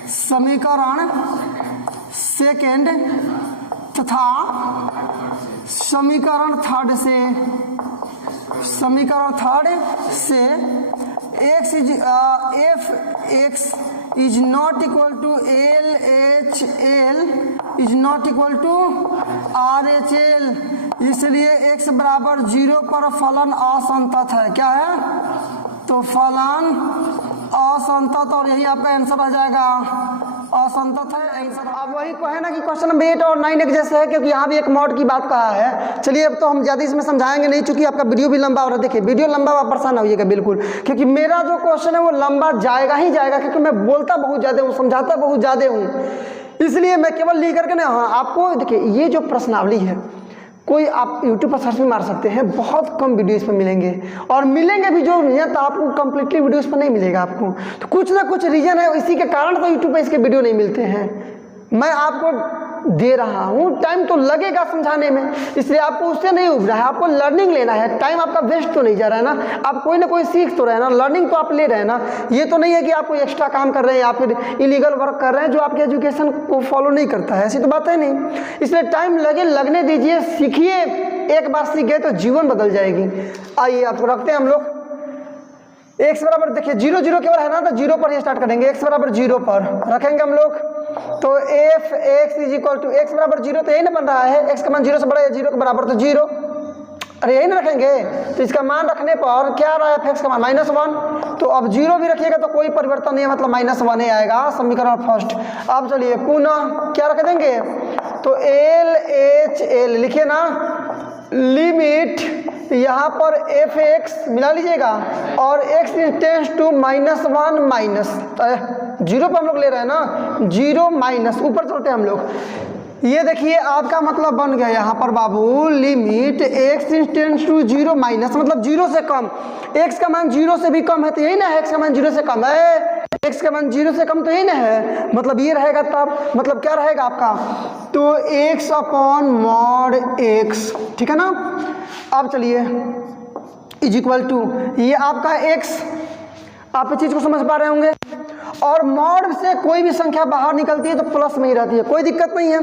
समीकरण सेकेंड तथा समीकरण थर्ड से x is not equal to LHL is not equal to RHL, इसलिए x बराबर 0 पर फलन असंतत है। क्या है? तो फलन असंतत, और यही आपका आंसर आ जाएगा, असंतत है आंसर। अब वही कहे ना कि क्वेश्चन नंबर 8 और 9 एक जैसे है, क्योंकि यहाँ भी एक मॉड की बात कहा है। चलिए अब तो हम ज़्यादा इसमें समझाएंगे नहीं, चूंकि आपका वीडियो भी लंबा हो रहा है। देखिए वीडियो लंबा, आप परेशान होइएगा बिल्कुल, क्योंकि मेरा जो क्वेश्चन है वो लंबा जाएगा ही जाएगा, क्योंकि मैं बोलता बहुत ज़्यादा हूँ, समझाता बहुत ज़्यादा हूँ, इसलिए मैं केवल लिख करके ना। हाँ आपको देखिए, ये जो प्रश्नावली है कोई आप YouTube पर सर्च भी मार सकते हैं, बहुत कम वीडियो इस पर मिलेंगे, और मिलेंगे भी जो नहीं है तो आपको कंप्लीटली वीडियो इस पर नहीं मिलेगा आपको। तो कुछ ना कुछ रीजन है, इसी के कारण तो YouTube पर इसके वीडियो नहीं मिलते हैं। मैं आपको दे रहा हूँ, टाइम तो लगेगा समझाने में, इसलिए आपको उससे नहीं उब रहा है, आपको लर्निंग लेना है। टाइम आपका वेस्ट तो नहीं जा रहा है ना, आप कोई ना कोई सीख तो रहे हैं ना, लर्निंग तो आप ले रहे हैं ना। ये तो नहीं है कि आप कोई एक्स्ट्रा काम कर रहे हैं या फिर इलीगल वर्क कर रहे हैं जो आपके एजुकेशन को फॉलो नहीं करता है, ऐसी तो बात है नहीं। इसलिए टाइम लगने दीजिए, सीखिए। एक बार सीख गए तो जीवन बदल जाएगी। आइए आपको रखते हैं हम लोग x बराबर, देखिए 0 0 केवल है ना, तो 0 पर ही स्टार्ट करेंगे। x बराबर 0 पर रखेंगे हम लोग, तो f(x) is equal to x बराबर 0, तो यही ना बन रहा है, x का मान 0 से बड़ा है, 0 के बराबर, तो 0 अरे यही ना रखेंगे, तो इसका मान रखने पर क्या आ रहा है f(x) का मान -1, तो अब 0 भी रखिएगा तो कोई परिवर्तन नहीं है, मतलब -1 ही आएगा समीकरण फर्स्ट। अब चलिए पुनः क्या रख देंगे, तो LHL लिखिए ना, लिमिट यहाँ पर f(x) मिला लीजिएगा और x टेंड्स टू -1 माइनस 0 पर हम लोग ले रहे हैं ना, 0 माइनस ऊपर चलते हैं हम लोग। ये देखिए आपका मतलब बन गया यहाँ पर बाबू, limit x tends to 0 minus मतलब 0 से कम, x का मान 0 से भी कम है तो यही ना है, x का मान 0 से कम है, x का मान 0 से कम तो यही ना है, मतलब ये रहेगा तब, मतलब क्या रहेगा आपका, तो x अपॉन मॉड x, ठीक है ना। अब चलिए इज इक्वल टू, ये आपका x, आप इस चीज को समझ पा रहे होंगे, और मॉड से कोई भी संख्या बाहर निकलती है तो प्लस में ही रहती है, कोई दिक्कत नहीं है,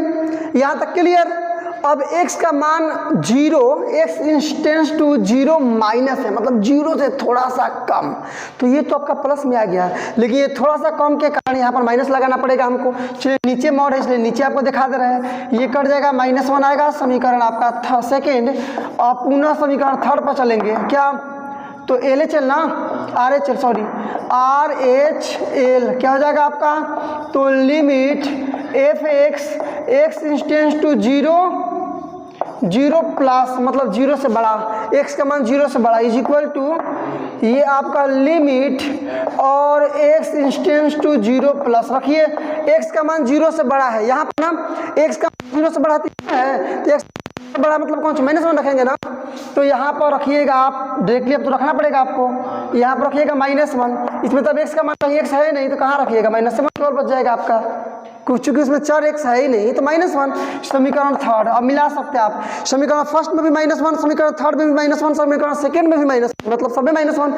यहाँ तक क्लियर। अब x का मान 0, x टेंड्स टू 0 माइनस है, मतलब 0 से थोड़ा सा कम, तो ये तो आपका प्लस में आ गया, लेकिन ये थोड़ा सा कम के कारण यहाँ पर माइनस लगाना पड़ेगा हमको। चलिए नीचे मॉड है इसलिए नीचे आपको दिखा दे रहा है, ये कट जाएगा, -1 आएगा, समीकरण आपका सेकेंड, और पुनः समीकरण थर्ड पर चलेंगे, क्या, तो LHL ना, RHL सॉरी, RHL क्या हो जाएगा आपका, तो limit f(x) x tends to 0 plus मतलब 0 से बड़ा, x का मान 0 से बड़ा, इज इक्वल टू, ये आपका लिमिट और x टेंड्स टू 0 प्लस, रखिए x का मान 0 से बड़ा है, यहाँ पर ना x का 0 से बढ़ाती है तो x बड़ा मतलब कौन सा -1 रखेंगे ना, तो यहाँ पर रखिएगा आप डायरेक्टली, अब तो रखना पड़ेगा आपको, यहाँ पर रखिएगा -1, इसमें तब x का मान कहीं x है नहीं तो कहाँ रखिएगा, -1 केवल बच जाएगा आपका, कुछ चूंकि उसमें 4x है ही नहीं तो -1, समीकरण थर्ड। अब मिला सकते हैं आप, समीकरण फर्स्ट में भी -1, समीकरण थर्ड में भी -1, समीकरण सेकेंड में भी -1, मतलब सब में -1,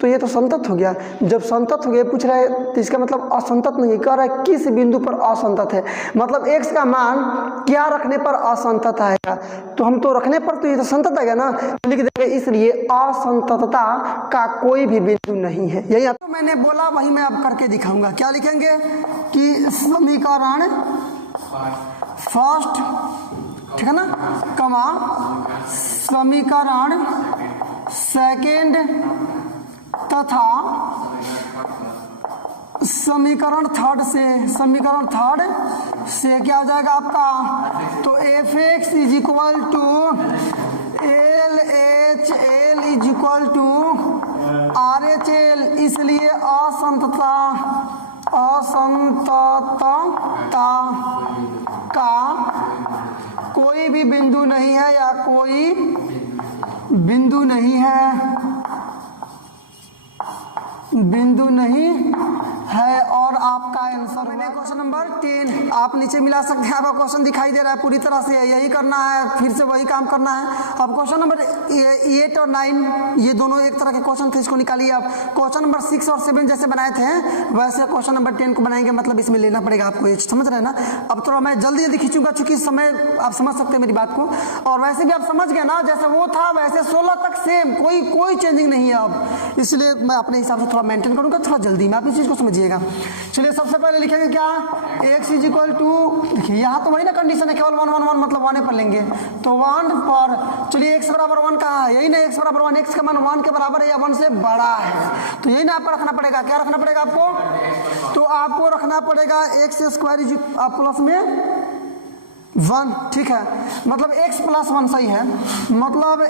तो ये तो संतत हो गया। जब संतत हो गया पूछ रहा है तो इसका मतलब असंतत नहीं, कह रहा है किस बिंदु पर असंतत है, मतलब x का मान क्या रखने पर असंतत आएगा, तो हम तो रखने पर तो ये तो संतत आएगा ना, तो लिख देंगे इसलिए असंततता का कोई भी बिंदु नहीं है। यही तो मैंने बोला वही मैं अब करके दिखाऊंगा, क्या लिखेंगे कि समीकरण फर्स्ट, ठीक है ना, कमा समीकरण सेकेंड तथा समीकरण थर्ड से क्या हो जाएगा आपका, तो f(x) is equal to LHL is equal to RHL, इसलिए असंततता का कोई भी बिंदु नहीं है, या कोई बिंदु नहीं है, और आपका आंसर मैंने क्वेश्चन नंबर 10, आप नीचे मिला सकते हैं, आपका क्वेश्चन दिखाई दे रहा है पूरी तरह से, यही करना है, फिर से वही काम करना है। अब क्वेश्चन नंबर 8 और 9 ये दोनों एक तरह के क्वेश्चन थे, इसको निकालिए आप। क्वेश्चन नंबर 6 और 7 जैसे बनाए थे वैसे क्वेश्चन नंबर 10 को बनाएंगे, मतलब इसमें लेना पड़ेगा आपको, ये समझ रहे हैं ना। अब थोड़ा मैं जल्दी खींचूंगा चूंकि समय आप समझ सकते हैं मेरी बात को, और वैसे भी आप समझ गए ना, जैसे वो था वैसे 16 तक सेम, कोई चेंजिंग नहीं है अब, इसलिए मैं अपने हिसाब से थोड़ा मेंटेन करूंगा थोड़ा जल्दी में, आप इस चीज को समझिएगा। चलिए सबसे पहले लिखेंगे क्या, x इज इक्वल टू, देखिए यहाँ तो वही ना कंडीशन है, केवल 1 1 1 मतलब 1 पर लेंगे, तो 1 पर, चलिए x बराबर 1 कहाँ है, यही ना, x बराबर 1, x का मान 1 के बराबर है या 1 से बड़ा है, तो यही ना आपको रखना पड़ेगा, क्या रखना पड़ेगा आपको, तो आपको रखना पड़ेगा x² प्लस में 1, ठीक है, मतलब x प्लस 1 सही है, मतलब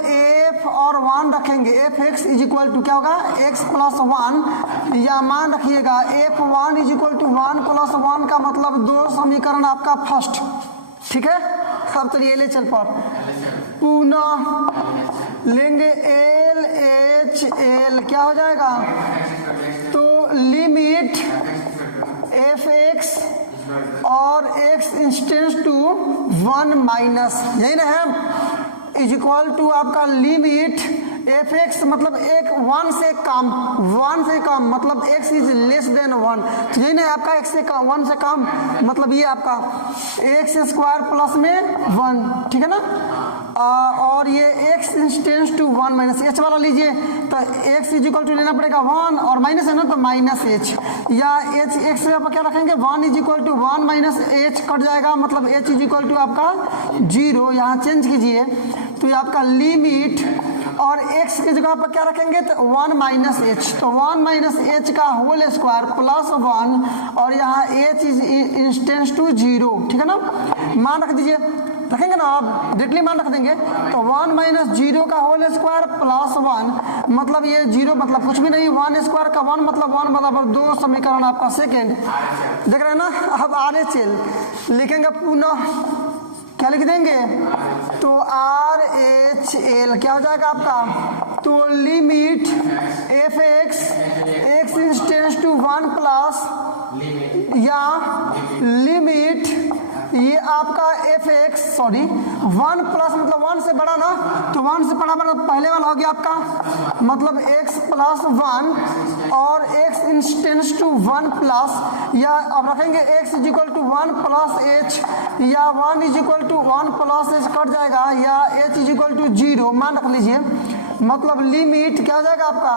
f और 1 रखेंगे, f(x) इज इक्वल टू क्या होगा, x प्लस 1, या मान रखिएगा f(1) is equal to 1 plus 1 का मतलब 2 समीकरण आपका फर्स्ट, ठीक है। अब चलिए LHL पर पुनः लेंगे LHL, क्या हो जाएगा, तो लिमिट f(x) और x इंस्टेंस टू 1 माइनस, यही ना है, इज इक्वल टू आपका लिमिट f(x) मतलब 1 से कम मतलब x इज लेस देन 1, तो यही ना आपका x से कम 1 से कम, मतलब ये आपका x² प्लस में 1, ठीक है ना, और ये x इंस्टेंस टू 1 माइनस h वाला लीजिए, तो x इज इक्वल टू लेना पड़ेगा 1 और माइनस है ना तो -h, या h x यहाँ पर क्या रखेंगे 1 is equal to 1 minus h cut जाएगा, मतलब h इज इक्वल टू आपका 0, यहाँ चेंज कीजिए, तो ये आपका लिमिट, और x की जगह पर क्या रखेंगे तो 1 माइनस एच, तो 1 माइनस एच का होल स्क्वायर प्लस 1, और यहाँ h इज इंस्टेंस टू 0, ठीक है ना। मान रख दीजिए, रखेंगे ना आप, डायरेक्टली मान रख देंगे, तो 1 माइनस 0 का होल स्क्वायर प्लस 1, मतलब ये 0 मतलब कुछ भी नहीं, 1 स्क्वायर का 1 मतलब 1 बराबर 2, समीकरण आपका सेकेंड, देख रहे हैं ना। अब RHL लिखेंगे पुनः, क्या लिख देंगे तो RHL क्या हो जाएगा आपका, तो लिमिट fx x इंस्टेंस टू 1 प्लस, या लिमिट ये आपका fx 1 प्लस मतलब 1 से बड़ा ना, तो 1 से बड़ा मतलब पहले वाला हो गया आपका, मतलब x प्लस 1 और x इंस्टेंस टू 1 प्लस, या अब रखेंगे x is equal to 1 plus h, या 1 is equal to 1 plus h cut जाएगा, या h इज इक्वल टू 0 मान रख लीजिए, मतलब लिमिट क्या हो जाएगा आपका,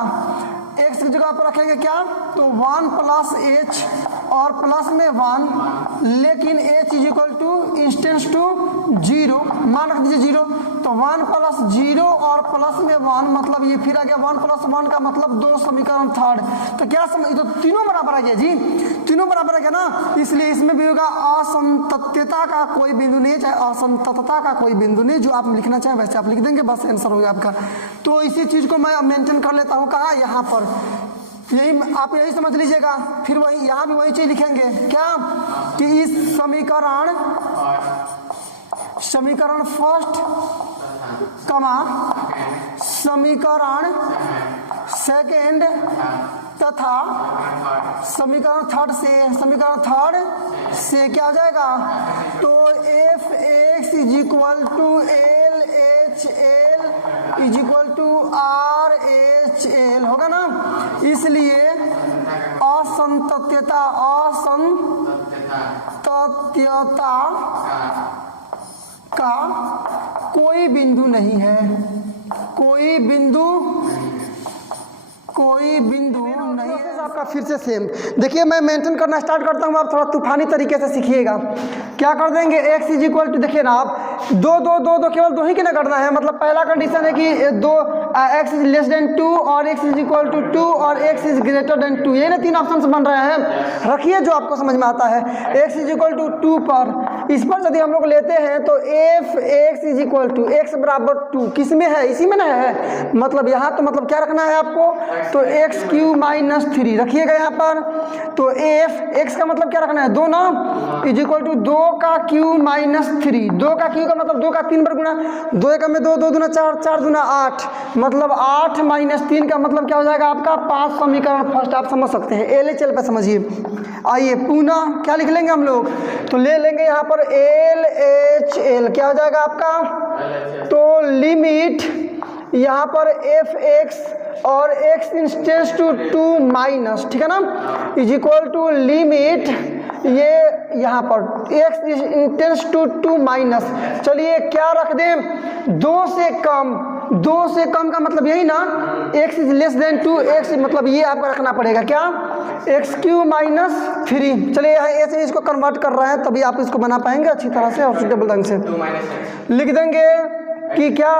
x की जगह पर रखेंगे क्या तो 1 प्लस h और प्लस में 1, लेकिन h इज इक्वल टू इंस्टेंस टू 0, मान रख दीजिए 0, तो 1 प्लस 0 और प्लस में 1, मतलब ये फिर आ गया 1 प्लस 1 का मतलब 2, समीकरण थर्ड। तो क्या समझ, तो तीनों बराबर आ गया जी, तीनों बराबर आ गया ना, इसलिए इसमें भी होगा असंततता का कोई बिंदु नहीं, चाहे असंततता का कोई बिंदु नहीं, जो आप लिखना चाहें वैसे आप लिख देंगे, बस आंसर होगा आपका। तो इसी चीज को मैं मेंटेन कर लेता हूँ कहाँ, यहाँ पर, यही आप यही समझ लीजिएगा, फिर वही यहाँ भी वही चीज लिखेंगे क्या कि इस समीकरण फर्स्ट कमा समीकरण सेकेंड तथा समीकरण थर्ड से क्या हो जाएगा, तो fx is equal to LHL is equal to RHL होगा ना। इसलिए असंतत्यता का कोई बिंदु नहीं है, कोई बिंदु नहीं है। आपका फिर से सेम देखिए, मैं मेंशन करना स्टार्ट करता हूँ, आप थोड़ा तूफानी तरीके से सीखिएगा। क्या कर देंगे, x इज इक्वल टू, देखिए ना आप दो केवल दो ही के ना करना है, मतलब पहला कंडीशन है कि x इज लेस देन 2 और x इज इक्वल टू 2 और x इज ग्रेटर देन 2, ये ना तीन ऑप्शन बन रहे हैं, रखिए जो आपको समझ में आता है। x इज इक्वल टू 2 पर, इस पर यदि हम लोग लेते हैं तो f(x) is equal to x बराबर 2 किस में है, इसी में ना है, मतलब यहाँ तो मतलब क्या रखना है आपको, तो x³ माइनस 3 रखिएगा यहाँ पर, तो f(x) का मतलब क्या रखना है 2 ना, इज इक्वल टू 2 का क्यू माइनस 3, 2 का क्यू का मतलब 2 का 3 बार गुना, 2 एक में 2, 2 दूना 4, 4 दूना 8, मतलब 8 माइनस 3 का मतलब क्या हो जाएगा आपका 5, समीकरण फर्स्ट आप समझ सकते हैं। LHL पे समझिए, आइए पुनः क्या लिख लेंगे हम लोग, तो ले लेंगे यहाँ पर LHL, क्या हो जाएगा आपका, तो लिमिट यहाँ पर fx और x इंस्टेंस टू 2 माइनस, ठीक है ना, इज इक्वल टू लिमिट ये यहाँ पर x इंटेंस टू 2 माइनस, चलिए क्या रख दें 2 से कम का मतलब यही ना, x is less than 2, x मतलब ये आपको रखना पड़ेगा क्या, x³ माइनस 3। चलिए यहाँ ऐसे इसको कन्वर्ट कर रहे हैं, तभी आप इसको बना पाएंगे अच्छी तरह से और सुटेबल ढंग से। लिख देंगे कि क्या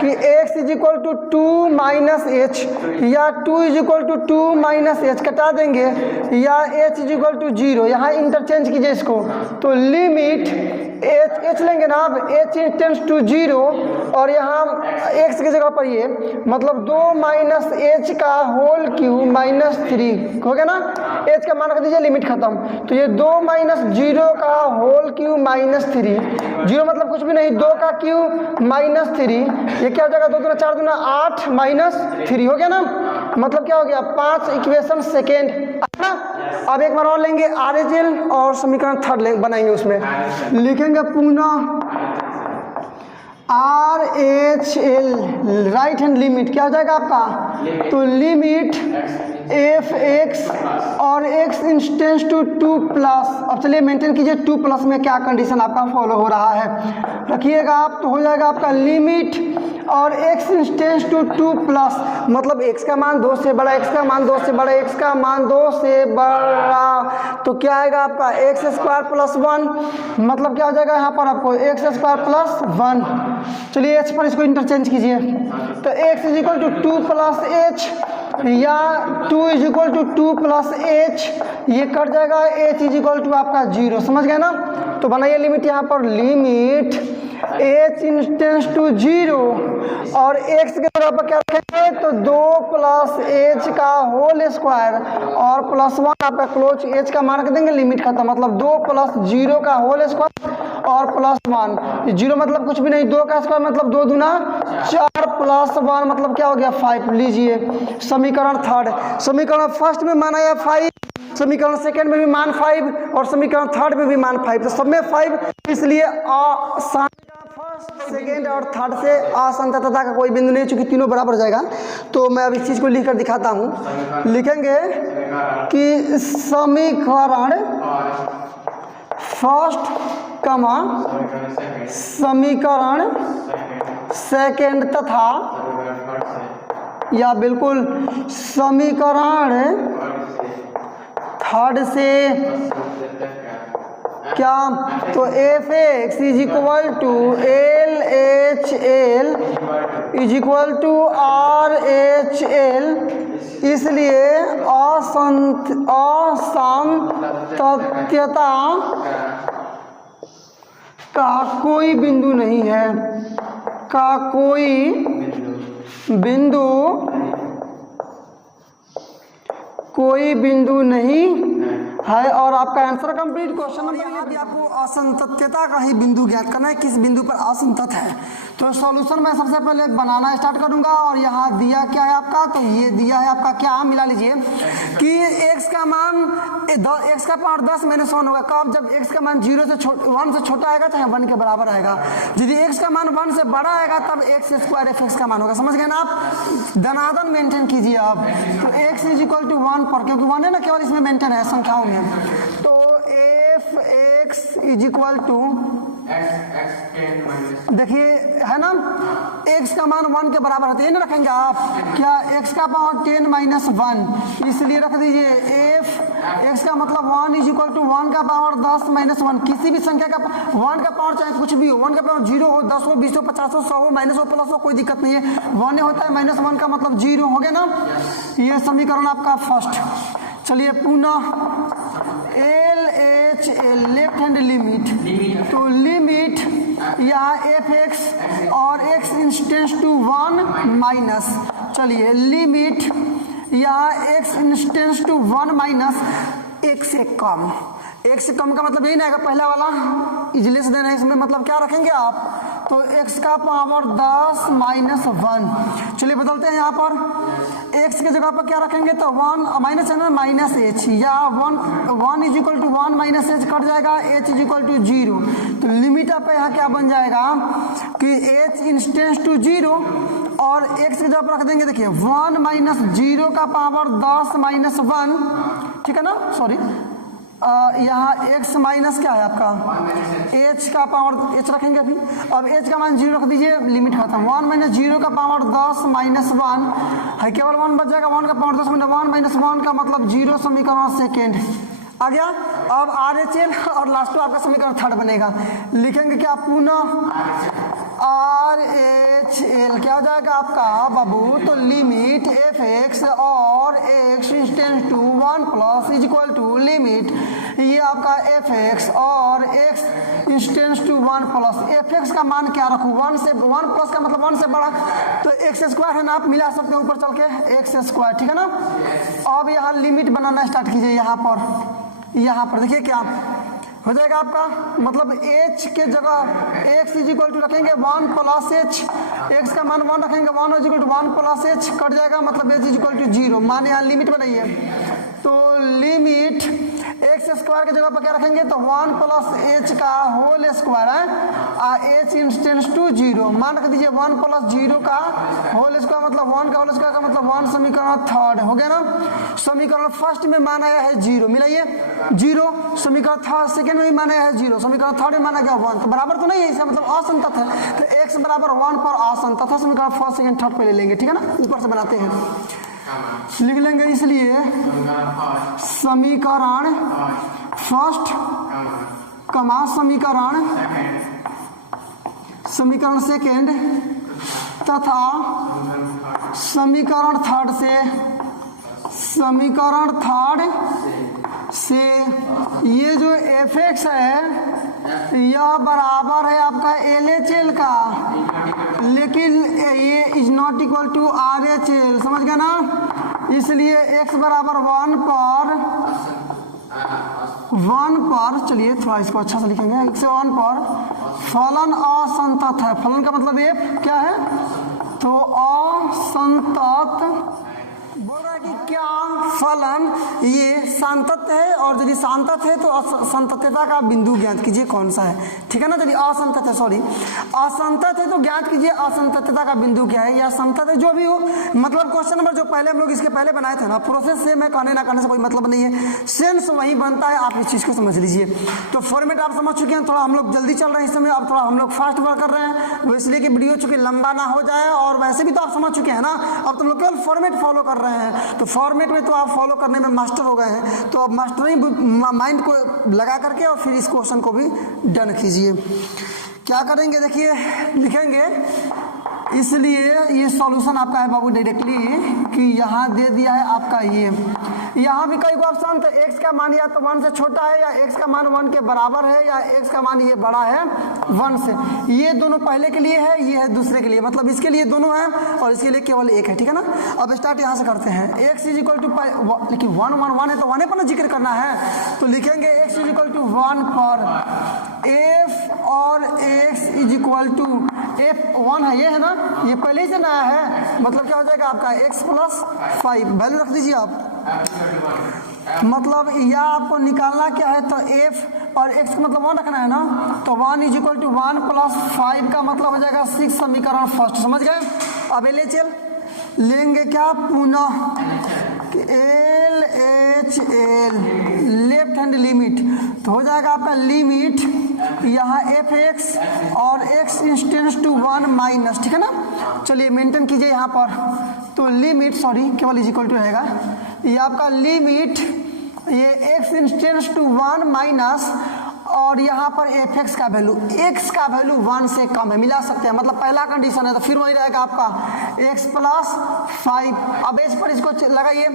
कि x is equal to 2 minus h, या 2 is equal to 2 minus h कटा देंगे, या h इज इक्वल टू 0, यहाँ इंटरचेंज कीजिए इसको, तो लिमिट h लेंगे ना आप, h टेंस टू 0 और यहाँ x की जगह पर ये मतलब 2 माइनस h का होल क्यू माइनस 3 हो गया ना, h का मान रख दीजिए, लिमिट खत्म, तो ये 2 माइनस 0 का होल क्यू माइनस 3, 0 मतलब कुछ भी नहीं, 2 का क्यू माइनस 3, ये क्या हो जाएगा 2 दूना 4 दूना 8 माइनस 3 हो गया ना, मतलब क्या हो गया 5 इक्वेशन सेकेंड। अब एक बार और लेंगे RHL और समीकरण थर्ड बनाएंगे, उसमें लिखेंगे पुनः RHL राइट हैंड लिमिट, क्या हो जाएगा आपका, तो लिमिट fx और x इंस्टेंस टू 2 प्लस, अब चलिए मेंटेन कीजिए 2 प्लस में क्या कंडीशन आपका फॉलो हो रहा है, रखिएगा आप, तो हो जाएगा आपका लिमिट और x इंस्टेंस टू 2 प्लस, मतलब x का मान 2 से बड़ा, x का मान 2 से बड़ा, x का मान 2 से बड़ा, तो क्या आएगा आपका एक्स स्क्वायर प्लस 1, मतलब क्या हो जाएगा यहाँ पर आपको एक्स स्क्वायर प्लस 1। चलिए h पर इसको इंटरचेंज कीजिए, तो x is equal to 2 plus h या 2 is equal to 2 plus h, ये कट जाएगा, h इज इक्वल टू आपका 0, समझ गए ना। तो बनाइए लिमिट यहाँ पर, लिमिट h इंस्टेंस टू 0 और x के जगह पर क्या रखेंगे तो 2 प्लस एच का होल स्क्वायर और प्लस 1 आपका क्लोज h का मान रख देंगे, लिमिट खत्म, मतलब 2 प्लस 0 का होल स्क्वायर और प्लस 1, 0 मतलब कुछ भी नहीं, 2 का स्क्वायर मतलब 2 दूना 4 प्लस 1 मतलब क्या हो गया 5। लीजिए समीकरण थर्ड, समीकरण फर्स्ट में मान आया 5, समीकरण सेकंड में भी मान 5 और समीकरण थर्ड में भी मान 5, तो सब में 5, इसलिए फर्स्ट सेकेंड और थर्ड से असंततता का कोई बिंदु नहीं, चूंकि तीनों बराबर जाएगा। तो मैं अब इस चीज़ को लिख कर दिखाता हूँ, लिखेंगे कि समीकरण फर्स्ट कमा समीकरण सेकेंड तथा या बिल्कुल समीकरण थर्ड से क्या, तो f x is equal to L H L is equal to R H L, इसलिए असंतत्यता का कोई बिंदु नहीं है, का कोई बिंदु नहीं है। और आपका आंसर कंप्लीट। क्वेश्चन नंबर यहाँ भी आपको असंतत्यता का ही बिंदु ज्ञात करना है, किस बिंदु पर असंतत है। तो सॉल्यूशन मैं सबसे पहले बनाना स्टार्ट करूंगा और यहाँ दिया क्या है आपका, तो ये दिया है आपका क्या, मिला लीजिए कि x का मान x का पावर 10 - 1 होगा कब, जब x का मान 0 से 1 से छोटा आएगा चाहे 1 के बराबर आएगा। यदि x का मान 1 से बड़ा आएगा तब x स्क्वायर f का मान होगा। समझ गए ना आप, धनाधन मेंटेन कीजिए आप। तो x इज इक्वल टू 1 पर, क्योंकि 1 है ना, केवल इसमें मेंटेन है संख्याओं में, तो f x is equal to, देखिए है ना, x का मान 1 के बराबर होता है, ये ना रखेंगे आप क्या, x का पावर 10 - 1, इसलिए रख दीजिए एफ x का मतलब 1 इज इक्वल टू 1 का पावर 10 - 1, किसी भी संख्या का 1 का पावर चाहे कुछ भी हो, 1 का पावर 0 हो, 10 हो, 20 हो, 50 हो, 100 हो, माइनस हो, प्लस हो, कोई दिक्कत नहीं है, 1 होता है, -1 का मतलब 0 हो गया ना। ये समीकरण आपका फर्स्ट। चलिए पुनः L H L left hand limit, तो लिमिट यहाँ एफ एक्स और x इंस्टेंस टू 1 माइनस, चलिए लिमिट यहाँ x इंस्टेंस टू 1 माइनस 1 से कम, 1 से कम का मतलब यही ना आएगा पहला वाला इजलेस देना है, इसमें मतलब क्या रखेंगे आप, तो x का पावर 10 - 1। चलिए बदलते हैं, यहाँ पर x के जगह पर क्या रखेंगे, तो 1 माइनस है ना, -h, या 1 is equal to 1 minus h cut जाएगा, h इज इक्वल टू 0। तो लिमिट आपका यहाँ क्या बन जाएगा कि h इंस्टेंस टू 0 और x के जगह पर रख देंगे, देखिए 1 - 0 का पावर 10 - 1, ठीक है ना, सॉरी यहाँ x माइनस क्या है आपका h का पावर, h रखेंगे अभी, अब h का मान 0 रख दीजिए, लिमिट खत्म, 1 - 0 का पावर 10 - 1 है, केवल 1 बच जाएगा, 1 का पावर 10 - 1 - 1 का मतलब 0, समीकरण सेकेंड आ गया। अब आर एच एल और लास्ट में आपका समीकरण थर्ड बनेगा, लिखेंगे क्या, पुनः आर एच एल क्या हो जाएगा आपका बाबू, तो लिमिट एफ एक्स और x इंस्टेंस to 1 plus is equal to limit ये आपका एफ एक्स और x इंस्टेंस टू 1 प्लस एफ एक्स का मान क्या रखूँ, 1 से 1 प्लस का मतलब 1 से बड़ा, तो एक्स स्क्वायर है ना, आप मिला सकते हैं ऊपर चल के एक्स स्क्वायर, ठीक है ना। अब यहाँ लिमिट बनाना स्टार्ट कीजिए, यहाँ पर देखिए क्या हो जाएगा आपका, मतलब h के जगह x इज इक्वल टू रखेंगे 1 प्लस h, x का मान 1 रखेंगे, 1 is equal to 1 plus h cut जाएगा, मतलब h इज इक्वल टू 0, मान यहाँ लिमिट बनाइए, तो लिमिट x स्क्वायर के जगह पर क्या रखेंगे, तो 1 प्लस h का होल स्क्वायर है h इंस्टेंस टू 0 मान रख दीजिए 1 + 0 का होल स्क्वायर मतलब 1 का होल स्क्वायर का मतलब 1 समीकरण थर्ड हो गया ना। समीकरण फर्स्ट में माना गया है 0 मिलाइए 0, समीकरण थर्ड सेकंड में भी माना गया है 0, समीकरण थर्ड में माना गया 1 तो बराबर तो नहीं है, इसका मतलब असंतत है। तो x बराबर 1 पर असंतत है, समीकरण फर्स्ट सेकंड थर्ड पे ले लेंगे ठीक है ना, ऊपर से बनाते हैं लिख लेंगे। इसलिए समीकरण फर्स्ट कमा समीकरण सेकेंड तथा समीकरण थर्ड से ये जो fx है यह बराबर है आपका LHL का, लेकिन ये is not equal to RHL, समझ गया ना। इसलिए x बराबर 1 पर चलिए थोड़ा इसको अच्छा से लिखेंगे, x 1 पर फलन असंतत है। फलन का मतलब ये क्या है, तो असंतत बोल रहा है कि क्या फलन ये संतत है, और यदि संतत है तो संततता का बिंदु ज्ञात कीजिए कौन सा है, ठीक है ना। यदि असंतत है असंतत है तो ज्ञात कीजिए असंततता का बिंदु क्या है, या संतत है जो भी हो। मतलब क्वेश्चन नंबर जो पहले हम लोग इसके पहले बनाए थे ना, प्रोसेस से मैं कहने ना करने से कोई मतलब नहीं है, सेंस वही बनता है, आप इस चीज को समझ लीजिए। तो फॉर्मेट आप समझ चुके हैं, थोड़ा हम लोग जल्दी चल रहे हैं इस समय, अब थोड़ा हम लोग फास्ट वर्क कर रहे हैं, वो इसलिए कि वीडियो चूंकि लंबा ना हो जाए, और वैसे भी तो आप समझ चुके हैं ना, अब तुम लोग केवल फॉर्मेट फॉलो कर रहे हैं। तो फॉर्मेट में तो आप फॉलो करने में मास्टर हो गए हैं, तो अब मास्टरिंग माइंड को लगा करके और फिर इस क्वेश्चन को भी डन कीजिए। क्या करेंगे देखिए, लिखेंगे। इसलिए ये सॉल्यूशन आपका है बाबू डायरेक्टली कि यहाँ दे दिया है आपका ये, यहाँ भी कई ऑप्शन, तो x का मान या तो 1 से छोटा है, या x का मान 1 के बराबर है, या x का मान ये बड़ा है 1 से। ये दोनों पहले के लिए है, ये है दूसरे के लिए, मतलब इसके लिए दोनों है और इसके लिए केवल एक है, ठीक है ना। अब स्टार्ट यहाँ से करते हैं। x इज इक्वल टू, लेकिन 1 1 1 है तो 1 पर ना जिक्र करना है, तो लिखेंगे x इज इक्वल टू 1 पर f और x is equal to f 1 है, ये है ना, ये पहले से नया है, मतलब क्या हो जाएगा आपका x + 5 वैल्यू रख दीजिए आप। मतलब यह आपको निकालना क्या है, तो f और x का मतलब 1 रखना है ना, तो 1 इज इक्वल टू 1 + 5 का मतलब हो जाएगा 6 समीकरण फर्स्ट, समझ गए। अब LHL लेंगे क्या, पुनः LHL लेफ्ट हैंड लिमिट, तो हो जाएगा आपका लिमिट यहाँ fx और x इंस्टेंस टू 1 माइनस, ठीक है ना। चलिए मेंटेन कीजिए यहाँ पर, तो लिमिट केवल इज इक्वल टू रहेगा, ये आपका लिमिट ये x इंस्टेंस टू 1 माइनस, और यहाँ पर fx का वैल्यू, x का वैल्यू 1 से कम है, मिला सकते हैं, मतलब पहला कंडीशन है, तो फिर वही रहेगा आपका x + 5। अब इस पर इसको लगाइए,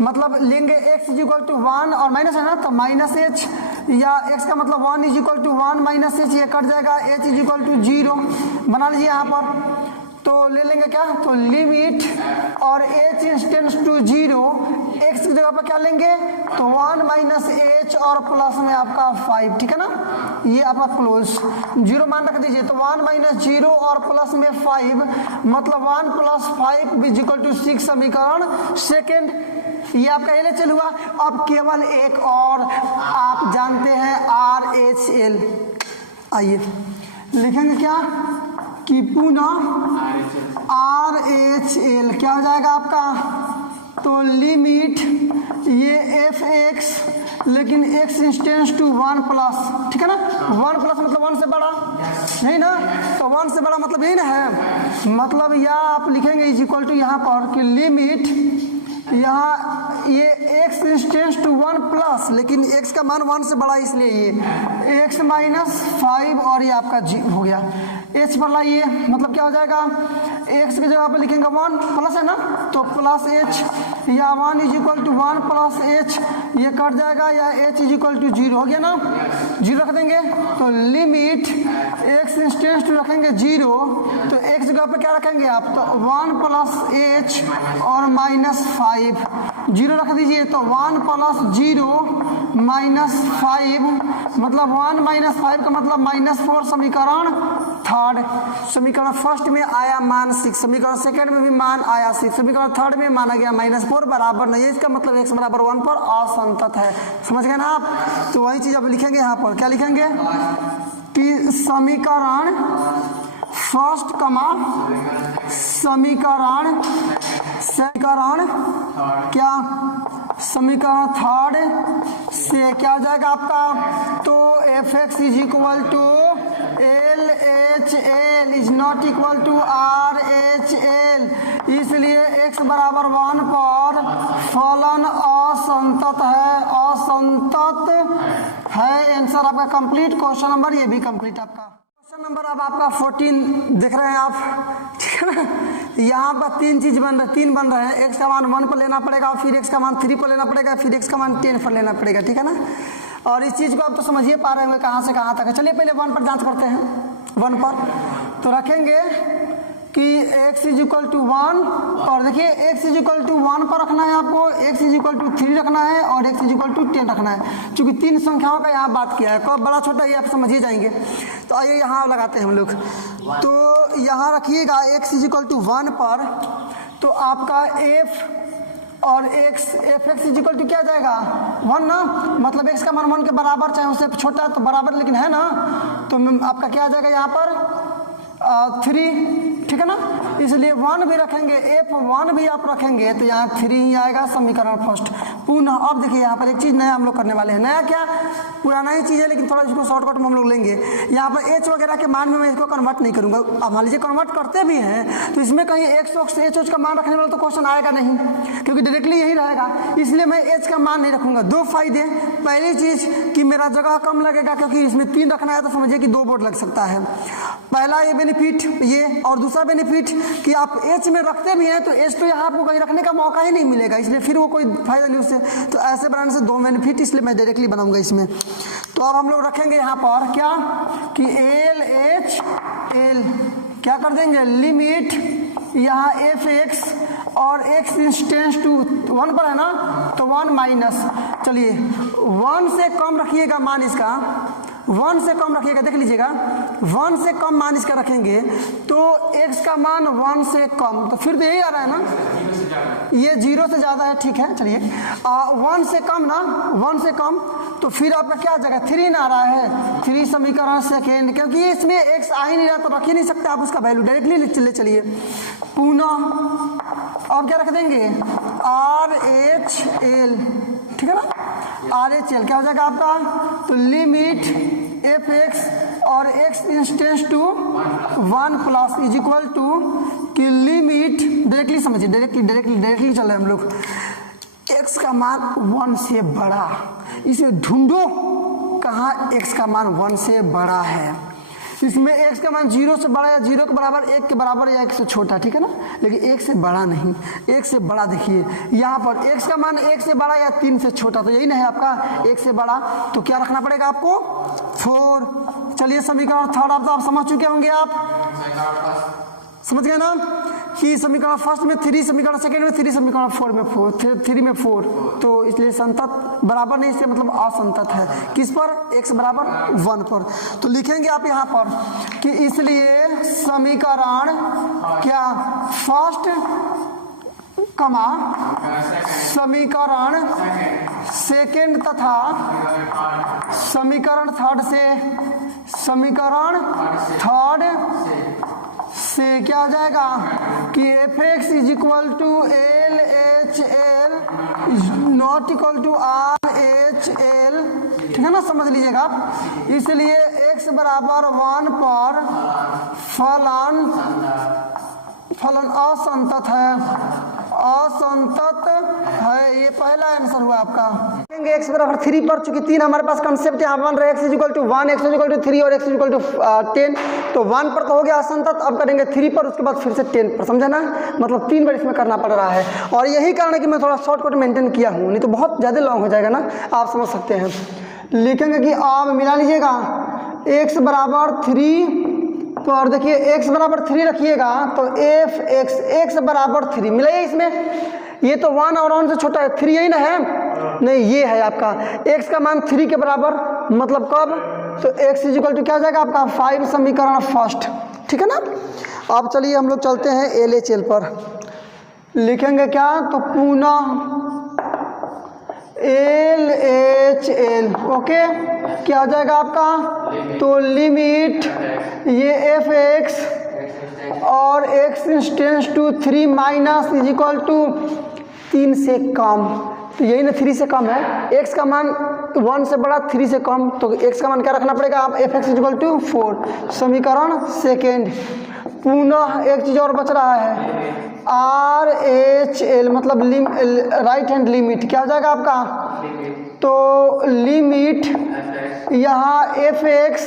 मतलब लेंगे x इज इक्वल टू 1 और माइनस है ना, तो -h, या x का मतलब 1 इज इक्वल टू 1 -h, ये कट जाएगा, h इज इक्वल टू 0 बना लीजिए यहाँ पर। तो ले लेंगे क्या, तो लिमिट और h इंस्टेंस टू 0, x की जगह पर क्या लेंगे, तो 1 -h और प्लस में आपका 5, ठीक है ना, ये आपका क्लोज 0 मान रख दीजिए, तो 1 - 0 और प्लस में 5, मतलब 1 + 5 इज इक्वल टू 6 समीकरण सेकेंड, ये आपका LHL हुआ। अब केवल एक और आप जानते हैं RHL, आइए लिखेंगे क्या कि पुनः RHL क्या हो जाएगा आपका, तो लिमिट ये fx, लेकिन x इंस्टेंस टू 1 प्लस, ठीक है ना, 1 प्लस मतलब 1 से बड़ा नहीं ना, तो 1 से बड़ा मतलब यही ना है, मतलब या आप लिखेंगे इज इक्वल टू यहाँ पर कि लिमिट यहाँ ये x इंस्टेंस टू 1 प्लस, लेकिन x का मान 1 से बड़ा, इसलिए ये x - 5 और ये आपका g हो गया। h पर लाइए, मतलब क्या हो जाएगा, x की जगह पर लिखेंगे 1 प्लस है ना, तो +h, या 1 इज इक्वल टू 1 + h, ये कट जाएगा, या h इज इक्वल टू 0 हो गया ना, 0 रख देंगे, तो लिमिट x इंस्टेंस टू रखेंगे 0, तो x जगह पर क्या रखेंगे आप, तो 1 + h और -5, 0 रख दीजिए, तो 1 + 0 -5, मतलब 1 - 5 का मतलब -4 समीकरण थर्ड। समीकरण फर्स्ट में आया मान 6, समीकरण सेकंड में भी मान आया 6, समीकरण थर्ड में माना गया -4 बराबर नहीं है, इसका मतलब x बराबर 1 पर असंतत है, समझ गए ना आप। तो वही चीज अब लिखेंगे यहाँ पर, क्या लिखेंगे कि समीकरण फर्स्ट कमा समीकरण क्या समीकरण थर्ड से क्या हो जाएगा आपका, तो f x is equal to L H L is not equal to R H L, इसलिए x बराबर 1 पर फलन असंतत है। आंसर आपका कंप्लीट, क्वेश्चन नंबर ये भी कंप्लीट आपका। क्वेश्चन नंबर अब आपका 14 देख रहे हैं आप, ठीक है ना। यहाँ पर तीन बन रहे हैं। x का मान 1 पर लेना पड़ेगा, फिर x का मान 3 पर लेना पड़ेगा, फिर x का मान 10 पर लेना पड़ेगा, ठीक है ना। और इस चीज़ को आप तो समझिए पा रहे होंगे कहाँ से कहाँ तक है। चलिए पहले 1 पर जांच करते हैं। 1 पर तो रखेंगे कि x इज इक्वल टू 1, और देखिए x इज इक्वल टू 1 पर रखना है आपको, x इज इक्वल टू 3 रखना है और x इज इक्वल टू 10 रखना है। चूंकि 3 संख्याओं का यहाँ बात किया है, कब बड़ा छोटा ये आप समझिए जाएंगे। तो आइए यहाँ लगाते हैं हम लोग। तो यहाँ रखिएगा x इज इक्वल टू 1 पर, तो आपका f और f x is equal to क्या जाएगा 1 ना, मतलब x का मान 1 के बराबर, चाहे उससे छोटा तो बराबर लेकिन है ना, तो आपका क्या आ जाएगा यहाँ पर 3, ठीक है ना। इसलिए 1 भी रखेंगे, f1 भी आप रखेंगे तो यहाँ 3 ही आएगा समीकरण फर्स्ट। पुनः अब देखिए यहाँ पर एक चीज़ नया हम लोग करने वाले हैं। नया क्या, पुराना ही चीज़ है लेकिन थोड़ा इसको शॉर्टकट में हम लोग लेंगे। यहाँ पर h वगैरह के मान में मैं इसको कन्वर्ट नहीं करूँगा। अब मान लीजिए कन्वर्ट करते भी हैं तो इसमें कहीं x से h का मान रखने वाला तो क्वेश्चन आएगा नहीं, क्योंकि डायरेक्टली यही रहेगा। इसलिए मैं h का मान नहीं रखूँगा। 2 फायदे, पहली चीज़ कि मेरा जगह कम लगेगा, क्योंकि इसमें 3 रखना है तो समझिए कि 2 बोर्ड लग सकता है। पहला ये बेनिफिट ये, और दूसरा बेनिफिट कि आप एच में रखते भी हैं तो एच तो यहाँ आपको कहीं रखने का मौका ही नहीं मिलेगा, इसलिए फिर वो कोई फायदा नहीं उससे। तो ऐसे बनाने से 2 बेनिफिट, इसलिए मैं डायरेक्टली बनाऊंगा इसमें। तो अब हम लोग रखेंगे यहाँ पर क्या कि एल एच एल क्या कर देंगे, लिमिट यहाँ एफ एक्स और एक्स इंस्टेंस टू 1 पर है ना, तो 1 माइनस, चलिए 1 से कम रखिएगा मान इसका, 1 से कम रखिएगा, देख लीजिएगा 1 से कम मान इसका रखेंगे तो x का मान 1 से कम, तो फिर तो यही आ रहा है ना, ये 0 से ज़्यादा है, ठीक है। चलिए 1 से कम ना, 1 से कम, तो फिर आपका क्या आ जाएगा 3 ना आ रहा है, 3 समीकरण सेकेंड, क्योंकि इसमें x आ ही नहीं रहा तो रख ही नहीं सकते आप उसका वैल्यू, डायरेक्टली ले चलिए। पुनः अब क्या रख देंगे आर एच एल, ठीक है ना, आर एच एल क्या हो जाएगा आपका, तो लिमिट एफ एक्स और एक्स इंस्टेंस to 1 plus is equal to की लिमिट, डायरेक्टली समझिए, डायरेक्टली चल रहे हैं हम लोग, x का मान 1 से बड़ा, इसे ढूंढो कहाँ x का मान 1 से बड़ा है। इसमें x का मान 0 से बड़ा या 0 के बराबर, 1 के बराबर या 1 से छोटा, ठीक है ना, लेकिन 1 से बड़ा नहीं, 1 से बड़ा देखिए यहाँ पर x का मान 1 से बड़ा या 3 से छोटा, तो यही नहीं है आपका 1 से बड़ा, तो क्या रखना पड़ेगा आपको 4। चलिए समीकरण थर्ड आप समझ चुके होंगे, आप समझ गए ना कि समीकरण फर्स्ट में 3, समीकरण सेकेंड में 3, समीकरण 4 में 4, 3 में 4, तो इसलिए संतत बराबर नहीं, इससे मतलब असंतत है, किस पर, x बराबर 1 पर। तो लिखेंगे आप यहाँ पर कि इसलिए समीकरण क्या फर्स्ट कमा समीकरण सेकेंड तथा समीकरण थर्ड से क्या हो जाएगा कि f x is equal to L H L is not equal to R H L, ठीक है ना, समझ लीजिएगा आप। इसलिए x बराबर 1 पर फलन असंतत है, ये पहला आंसर हुआ आपका। x बराबर 3 पर, चूंकि 3 हमारे पास कंसेप्ट यहाँ बन रहा है, x is equal to 1, x is equal to 3 और x इज इक्वल टू 10, तो 1 पर तो हो गया असंतत, अब करेंगे 3 पर, उसके बाद फिर से 10 पर, समझा ना, मतलब 3 बार इसमें करना पड़ रहा है। और यही कारण है कि मैं थोड़ा शॉर्टकट मेंटेन किया हूँ, नहीं तो बहुत ज़्यादा लॉन्ग हो जाएगा ना, आप समझ सकते हैं। लिखेंगे कि आप मिला लीजिएगा x बराबर 3 पर, देखिए x बराबर 3 रखिएगा तो एफ एक्स बराबर 3 मिला है इसमें, ये तो 1 और 1 से छोटा है, 3 यही ना है, नहीं ये है आपका x का मान 3 के बराबर, मतलब कब, तो x इज इक्वल टू क्या हो जाएगा आपका 5 समीकरण फर्स्ट, ठीक है ना। अब चलिए हम लोग चलते हैं एल एच एल पर, लिखेंगे क्या, तो पुनः LHL, ओके। क्या हो जाएगा आपका, तो लिमिट ये fx और x tends to 3 minus is equal to 3 से कम, तो यही ना 3 से कम है, x का मान 1 से बड़ा 3 से कम, तो x का मान क्या रखना पड़ेगा आप, fx इज इक्वल टू 4। समीकरण सेकेंड। पुनः एक चीज़ और बच रहा है, RHL मतलब राइट हैंड लिमिट, क्या हो जाएगा आपका, तो लिमिट यहाँ fx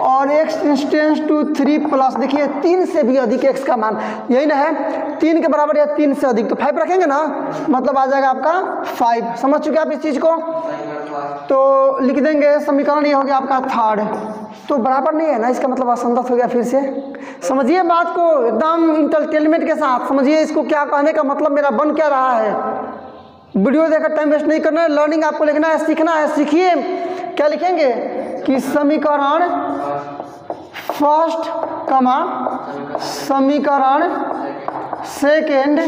और x टेंड्स टू 3 प्लस, देखिए 3 से भी अधिक x का मान, यही ना है 3 के बराबर या 3 से अधिक, तो 5 रखेंगे ना, मतलब आ जाएगा आपका 5। समझ चुके आप इस चीज़ को, तो लिख देंगे समीकरण ये हो गया आपका थर्ड। तो बराबर नहीं है ना, इसका मतलब असंगत हो गया। फिर से समझिए बात को एकदम इंटरटेनमेंट के साथ समझिए, इसको क्या कहने का मतलब मेरा बन क्या रहा है। वीडियो देखकर टाइम वेस्ट नहीं करना है, लर्निंग आपको लिखना है, सीखना है। सीखिए, क्या लिखेंगे कि समीकरण फर्स्ट कमा समीकरण सेकेंड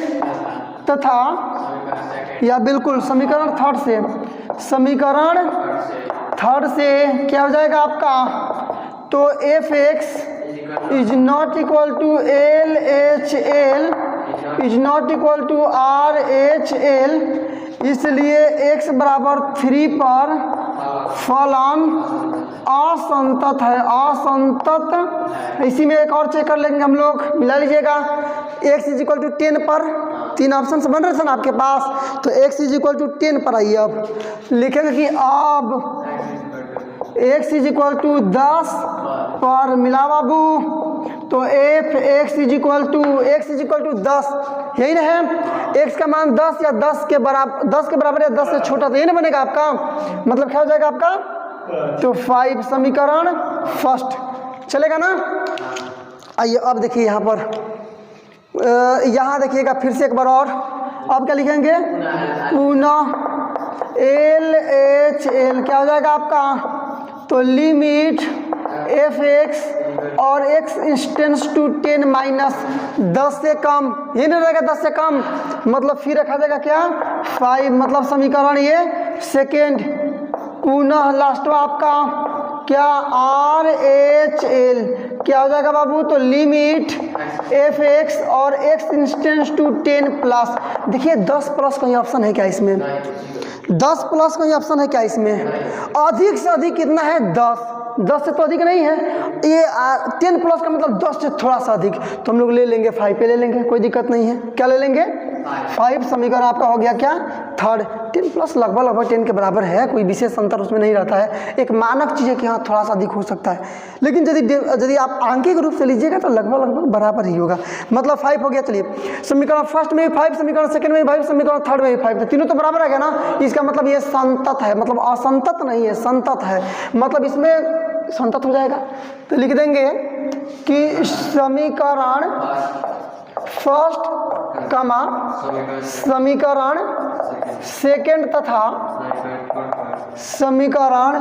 तथा या बिल्कुल समीकरण थर्ड से, समीकरण थर्ड से क्या हो जाएगा आपका, तो fx is not equal to LHL is not equal to RHL, इसलिए x बराबर 3 पर फलन असंतत है। असंतत, इसी में एक और चेक कर लेंगे हम लोग, मिला लीजिएगा। x इज इक्वल टू 10 पर, 3 ऑप्शन बन रहे थे ना आपके पास, तो x इज इक्वल टू 10 पर आइए। अब लिखेंगे कि अब x इज इक्वल टू 10 पर मिला बाबू, तो x इज इक्वल टू 10, यही ना है, x का मान 10 या 10 के बराबर या 10 से छोटा, तो यही ना बनेगा आपका, मतलब क्या हो जाएगा आपका, तो 5 समीकरण फर्स्ट चलेगा ना। आइए अब देखिए यहाँ पर, यहाँ देखिएगा फिर से एक बार और, अब क्या लिखेंगे, पुनः LHL क्या हो जाएगा आपका, तो लिमिट fx और x टेंड्स टू 10 माइनस 10 से कम, ये नहीं रहेगा 10 से कम, मतलब फिर रखा जाएगा क्या 5, मतलब समीकरण ये सेकेंड। पुनः लास्ट में आपका क्या RHL क्या हो जाएगा बाबू, तो लिमिट fx और x टेंड्स टू 10 प्लस, देखिए 10 प्लस कहीं ऑप्शन है क्या इसमें, 10 प्लस कहीं ऑप्शन है क्या इसमें, अधिक से अधिक कितना है 10 से तो अधिक नहीं है, ये 10 प्लस का मतलब 10 से थोड़ा सा अधिक, तो हम लोग ले लेंगे 5 पे ले लेंगे, कोई दिक्कत नहीं है। क्या ले लेंगे 5, समीकरण आपका हो गया क्या थर्ड। 10 प्लस लगभग 10 के बराबर है, कोई विशेष अंतर उसमें नहीं रहता है, एक मानक चीज़ है कि हाँ थोड़ा सा अधिक हो सकता है, लेकिन यदि आप आंकिक रूप से लीजिएगा तो लगभग बराबर ही होगा, मतलब 5 हो गया। चलिए समीकरण फर्स्ट में भी 5, समीकरण सेकंड में भी 5, समीकरण थर्ड में भी 5, तो तीनों तो बराबर आ गया ना, इसका मतलब ये संतत है, मतलब असंतत नहीं है, संतत है, मतलब इसमें संतत हो जाएगा। तो लिख देंगे कि समीकरण फर्स्ट कमा समीकरण सेकेंड तथा समीकरण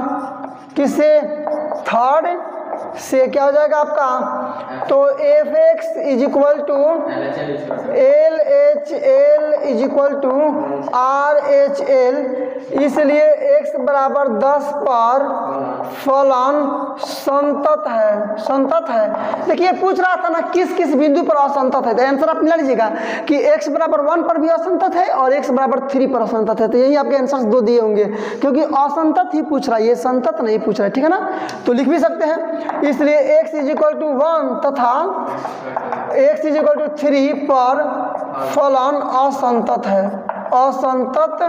किसे थर्ड से क्या हो जाएगा आपका, तो fx is equal to LHL is equal to RHL, इसलिए x बराबर 10 पर फलन संतत है। देखिए पूछ रहा था ना किस किस बिंदु पर असंतत है, तो आंसर आप मिला लीजिएगा कि x बराबर 1 पर भी असंतत है और x बराबर 3 पर असंतत है, तो यही आपके आंसर 2 दिए होंगे, क्योंकि असंतत ही पूछ रहा है, ये संतत नहीं पूछ रहा है, ठीक है ना। तो लिख भी सकते हैं, इसलिए x इज इक्वल टू 1 तथा x इज इक्वल टू 3 पर फलन असंतत है, असंतत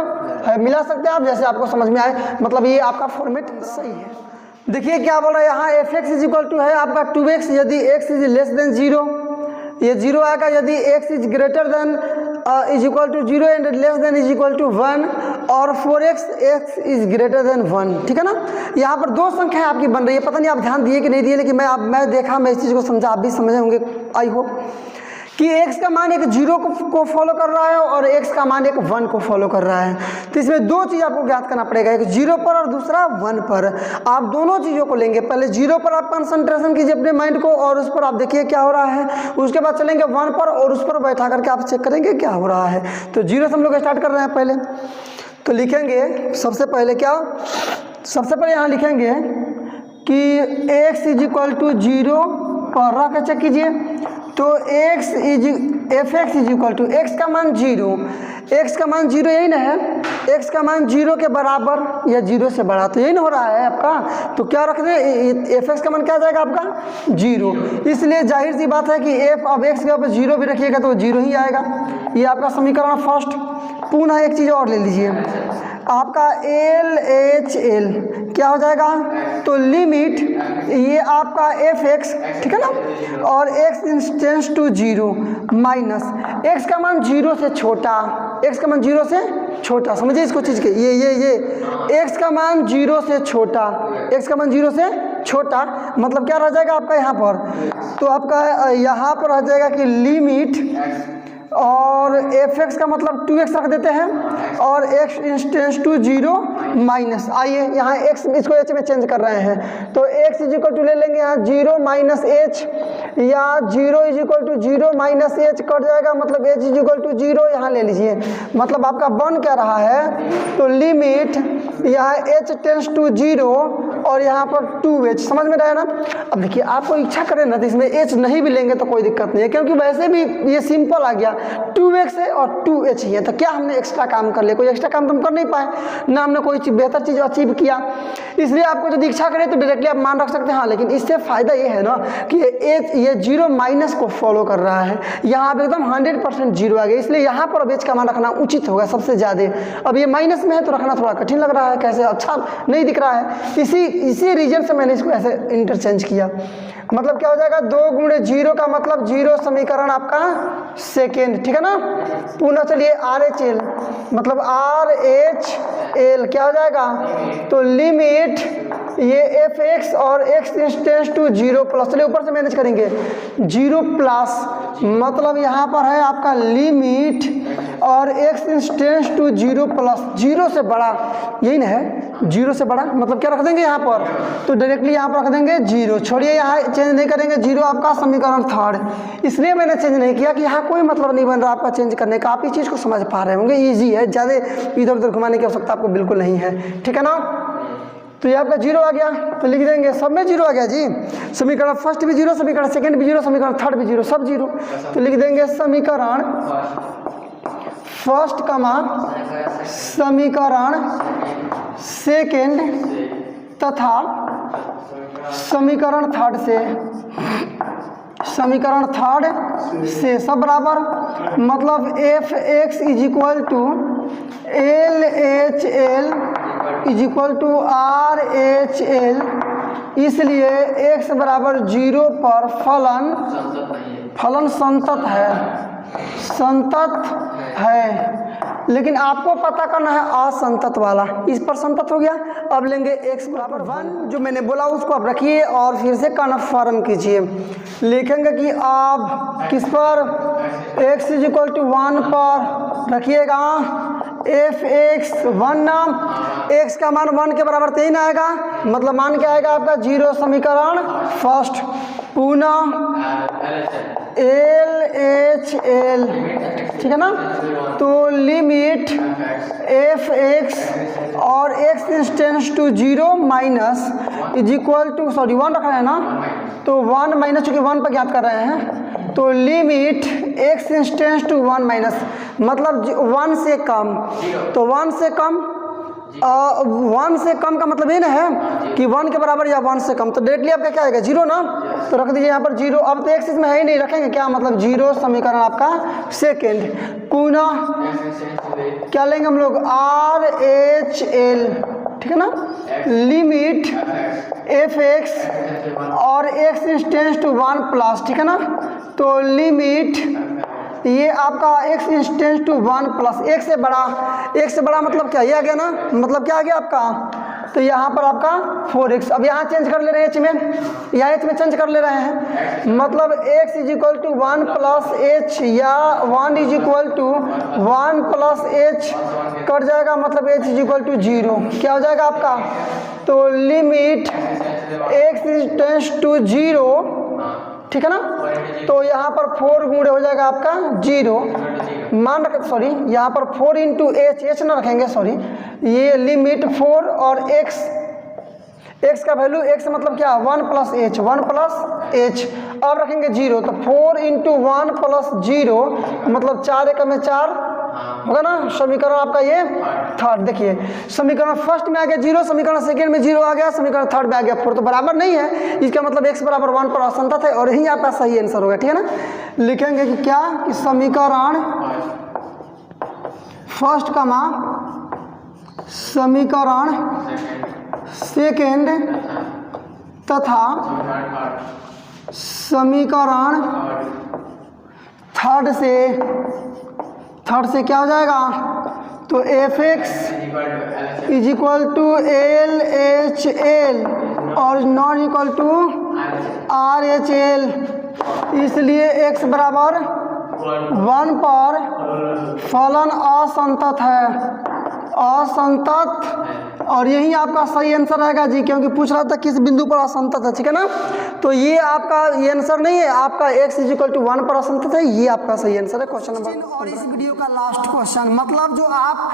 है, मिला सकते हैं आप जैसे आपको समझ में आए, मतलब ये आपका फॉर्मेट सही है। देखिए क्या बोल रहा है यहाँ, fx इज इक्वल टू है आपका 2x, यदि x इज लेस देन 0, ये 0 आएगा, यदि x is greater than is equal to 0 and less than is equal to 1, और 4x x is greater then 1, ठीक है ना। यहाँ पर 2 संख्याएं आपकी बन रही है, पता नहीं आप ध्यान दिए कि नहीं दिए, लेकिन मैं देखा, मैं इस चीज़ को समझा, आप भी समझे होंगे आई होप, कि x का मान एक 0 को फॉलो कर रहा है और x का मान एक 1 को फॉलो कर रहा है, तो इसमें 2 चीज़ आपको ज्ञात करना पड़ेगा, एक 0 पर और दूसरा 1 पर। आप दोनों चीज़ों को लेंगे, पहले 0 पर आप कंसंट्रेशन कीजिए अपने माइंड को और उस पर आप देखिए क्या हो रहा है, उसके बाद चलेंगे 1 पर और उस पर बैठा करके आप चेक करेंगे क्या हो रहा है। तो 0 से हम लोग स्टार्ट कर रहे हैं पहले, तो लिखेंगे सबसे पहले क्या, सबसे पहले यहाँ लिखेंगे कि x इज इक्वल टू 0 पर रख के चेक कीजिए। तो f x is equal to x का मान 0, एक्स का मान 0 यही ना है, एक्स का मान 0 के बराबर या 0 से बड़ा, तो यही ना हो रहा है आपका। तो क्या रख दें, एफ एक्स का मान क्या आ जाएगा आपका 0, इसलिए जाहिर सी बात है कि एफ अब एक्स के ऊपर 0 भी रखिएगा तो 0 ही आएगा। ये आपका समीकरण फर्स्ट। पुनः एक चीज़ और ले लीजिए, आपका एल एच एल क्या हो जाएगा, तो लिमिट ये आपका एफ एक्स, ठीक है ना, और x tends to 0 minus x का मान 0 से छोटा, एक्स का मान 0 से छोटा, समझिए इसको चीज़ के, ये एक्स का मान 0 से छोटा, एक्स का मान 0 से छोटा मतलब क्या रह जाएगा आपका यहाँ पर, तो आपका यहाँ पर रह जाएगा कि लिमिट और एफ एक्स का मतलब 2x रख देते हैं और x टेंड्स टू 0 माइनस, आइए यहाँ x इसको h में चेंज कर रहे हैं, तो x इज इक्वल टू ले लेंगे यहाँ 0 माइनस h, या 0 is equal to 0 minus h cut जाएगा, मतलब h इज इक्वल टू 0 यहाँ ले लीजिए, मतलब आपका बन क्या रहा है, तो लिमिट यहाँ h टेंड्स टू 0 और यहाँ पर 2h, समझ में रहा है ना। अब देखिए आपको इच्छा करें ना तो इसमें h नहीं भी लेंगे तो कोई दिक्कत नहीं है, क्योंकि वैसे भी ये सिंपल आ गया, 2x है और 2h ही है, तो क्या हमने एक्स्ट्रा काम कर लिया, कोई एक्स्ट्रा काम तो हम कर नहीं पाए ना, हमने कोई बेहतर चीज़ अचीव किया, इसलिए आपको जो इच्छा करे तो डायरेक्टली आप मान रख सकते हैं। हाँ, लेकिन इससे फ़ायदा ये है ना कि ये 0 माइनस को फॉलो कर रहा है, यहाँ पर एकदम 100% 0 आ गया, इसलिए यहाँ पर अब h का मान रखना उचित होगा सबसे ज़्यादा। अब ये माइनस में है तो रखना थोड़ा कठिन लग रहा है, कैसे अच्छा नहीं दिख रहा है, इसी रीजन से मैंने इसको ऐसे इंटरचेंज किया। मतलब क्या हो जाएगा, 2 गुणे 0 का मतलब 0 समीकरण आपका सेकेंड, ठीक है ना। पुनः चलिए आर एच एल, मतलब आर एच एल क्या हो जाएगा, तो लिमिट ये एफ एक्स और एक्स टेंड्स टू 0 प्लस, चलिए ऊपर से मैनेज करेंगे 0 प्लस, मतलब यहाँ पर है आपका लिमिट और एक्स टेंड्स टू 0 प्लस, 0 से बड़ा, यही ना है 0 से बड़ा, मतलब क्या रख देंगे यहाँ पर, तो डायरेक्टली यहाँ पर रख देंगे 0, छोड़िए यहाँ चेंज नहीं करेंगे, 0 आपका समीकरण थर्ड, इसलिए मैंने चेंज नहीं किया कि यहाँ कोई मतलब नहीं बन रहा आपका चेंज करने का, आप इस चीज़ को समझ पा रहे होंगे, ईजी है, ज़्यादा इधर उधर घुमाने की आवश्यकता आपको बिल्कुल नहीं है, ठीक है ना। तो ये आपका 0 आ गया, तो लिख देंगे सब में 0 आ गया जी, समीकरण फर्स्ट भी 0, समीकरण सेकंड भी 0, समीकरण थर्ड भी 0, सब 0, तो लिख देंगे समीकरण फर्स्ट कमा समीकरण सेकंड तथा समीकरण थर्ड से, समीकरण थर्ड से सब बराबर, मतलब f x is equal to L H L is equal to R H L, इसलिए x बराबर 0 पर फलन संतत है, संतत है, लेकिन आपको पता करना है असंतत वाला, इस पर संतत हो गया। अब लेंगे x बराबर 1, जो मैंने बोला उसको आप रखिए और फिर से कन्फर्म कीजिए, लिखेंगे कि आप किस पर, x इज इक्वल टू 1 पर रखिएगा एफ एक्स 1 नाम, x का मान 1 के बराबर 3 आएगा, मतलब मान क्या आएगा आपका 0 समीकरण फर्स्ट, पुनः एल एच एल, ठीक है ना, तो लिमिट एफ एक्स और x tends to 0 minus is equal to, sorry 1 रखा है ना, तो 1 माइनस, चूँकि 1 पर ज्ञात कर रहे हैं, तो limit x tends to 1 minus, मतलब 1 से कम, तो 1 से कम 1 से कम का मतलब ये ना है कि 1 के बराबर या 1 से कम, तो डायरेक्टली आपका क्या आएगा 0 ना, तो रख दीजिए यहाँ पर 0। अब तो एक्स इसमें है ही नहीं, रखेंगे क्या, मतलब 0 समीकरण आपका सेकेंड, पुनः क्या लेंगे हम लोग आर एच एल, ठीक है ना, लिमिट एफ एक्स और एक्स टेंड्स टू 1 प्लस, ठीक है ना, तो लिमिट ये आपका x टेंड्स टू 1 प्लस, एक से बड़ा मतलब क्या, ये आ गया ना, मतलब क्या आ गया आपका, तो यहाँ पर आपका 4x, अब यहाँ चेंज कर ले रहे हैं h में, यहाँ h में चेंज कर ले रहे हैं, मतलब x is equal to 1 plus h या 1 is equal to 1 plus h cut जाएगा, मतलब h इज इक्वल टू 0, क्या हो जाएगा आपका, तो लिमिट x टेंड्स टू 0, ठीक है ना, तो यहाँ पर 4 गुणे हो जाएगा आपका 0, मान रख सॉरी यहाँ पर 4 इंटू एच ना रखेंगे, सॉरी ये लिमिट 4 और x का वैल्यू x मतलब क्या 1 प्लस एच अब रखेंगे 0, तो 4 इंटू 1 प्लस 0 मतलब 4 एकम में 4 होगा ना। समीकरण आपका ये थर्ड, देखिए समीकरण फर्स्ट में आ गया 0, समीकरण सेकंड में 0 आ गया, समीकरण थर्ड में आ गया 4, तो बराबर नहीं है, इसका मतलब x बराबर 1 पर असंतत है और यही आपका सही आंसर होगा, ठीक है ना। लिखेंगे कि क्या कि समीकरण फर्स्ट कमा समीकरण सेकेंड तथा समीकरण थर्ड से क्या हो जाएगा, तो fx is equal to L H L और not equal to R H L, इसलिए x बराबर 1 पर फलन असंतत है, असंतत, और यही आपका सही आंसर रहेगा जी, क्योंकि पूछ रहा था किस बिंदु पर असंतत है, ठीक है ना। तो ये आपका ये आंसर नहीं है, आपका x इज इक्वल टू 1 पर असंतत है, ये आपका सही आंसर है क्वेश्चन नंबर। और इस वीडियो का लास्ट क्वेश्चन, मतलब जो आप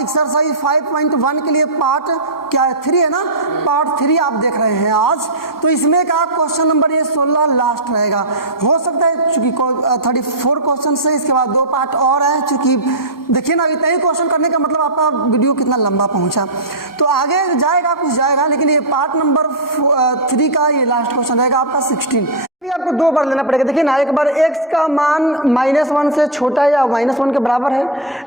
एक्सरसाइज 5.1 के लिए पार्ट क्या है 3 है ना, पार्ट 3 आप देख रहे हैं आज, तो इसमें का क्वेश्चन नंबर ये 16 लास्ट रहेगा। हो सकता है चूंकि 34 क्वेश्चन है, इसके बाद 2 पार्ट और है, चूंकि देखिए ना इतना ही क्वेश्चन करने का मतलब आपका वीडियो कितना लंबा पहुंचा, तो आगे जाएगा कुछ जाएगा, लेकिन ये पार्ट नंबर 3 का ये लास्ट क्वेश्चन रहेगा आपका 16। आपको 2 बार लेना पड़ेगा। देखिए ना, एक बार x का मान -1 से छोटा है या -1 के बराबर है,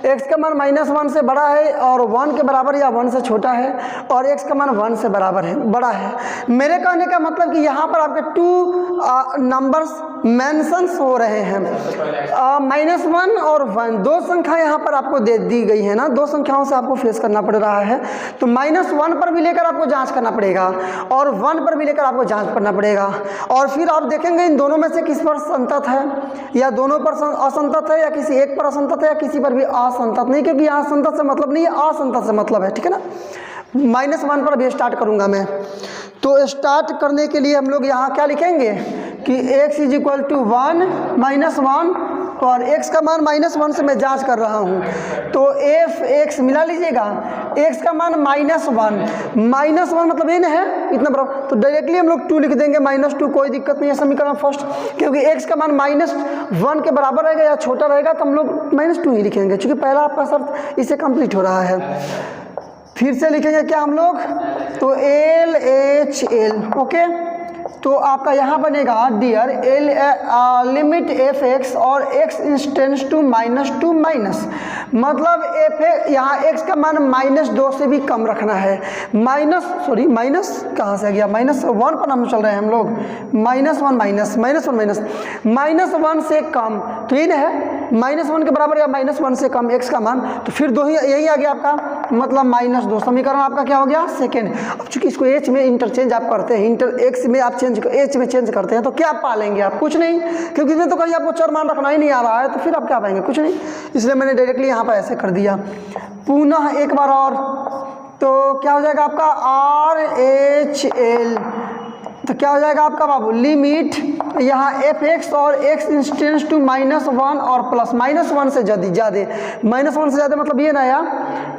x का मान -1 से बड़ा है और 1 के बराबर या 1 से छोटा है, और x का मान 1 से बराबर है बड़ा है। मेरे कहने का मतलब कि यहाँ पर आपके 2 नंबर्स मेंशंस हो रहे हैं, -1 और 1, 2 संख्या यहाँ पर आपको दे दी गई है ना, 2 संख्याओं से आपको फेस करना पड़ रहा है, तो -1 पर भी लेकर आपको जांच करना पड़ेगा और 1 पर भी लेकर आपको जांच करना पड़ेगा, और फिर आप देखेंगे इन दोनों में से किस पर संतत है, या दोनों पर असंतत है, या किसी एक पर असंतत है, या किसी पर भी असंतत नहीं, क्योंकि यहाँ संतत से मतलब नहीं है, असंतत से मतलब है, ठीक है ना। -1 पर भी स्टार्ट करूंगा मैं, तो स्टार्ट करने के लिए हम लोग यहाँ क्या लिखेंगे कि x इज इक्वल टू 1 -1, और x का मान -1 से मैं जांच कर रहा हूँ, तो f(x) मिला लीजिएगा, x का मान -1 मतलब ये है इतना बराबर, तो डायरेक्टली हम लोग 2 लिख देंगे, -2, कोई दिक्कत नहीं है समीकरण फर्स्ट, क्योंकि x का मान -1 के बराबर रहेगा या छोटा रहेगा तो हम लोग -2 ही लिखेंगे, क्योंकि पहला आपका शर्त इससे कंप्लीट हो रहा है। फिर से लिखेंगे क्या हम लोग, तो एल एच एल, ओके, तो आपका यहाँ बनेगा डियर एल लिमिट f(x) और x टेंड्स टू -2 माइनस, मतलब f यहाँ x का मान -2 से भी कम रखना है, माइनस कहाँ से आ गया, -1 पर हम चल रहे हैं हम लोग, -1 से कम, तो ये है -1 के बराबर या -1 से कम x का मान, तो फिर यही आ गया आपका मतलब -2, समीकरण आपका क्या हो गया सेकेंड। अब चूंकि इसको h में इंटरचेंज आप करते हैं, x में आप h में चेंज करते हैं, तो क्या पालेंगे आप, कुछ नहीं, क्योंकि इसमें तो कहीं आपको चर मान रखना ही नहीं आ रहा है, तो फिर आप क्या पाएंगे, कुछ नहीं, इसलिए मैंने डायरेक्टली यहाँ पर ऐसे कर दिया। पुनः एक बार और, तो क्या हो जाएगा आपका RHL, तो क्या हो जाएगा आपका बाबू लिमिट यहाँ f(x) और x टेंड्स टू -1 और प्लस -1 से ज़्यादा मतलब ये ना यार,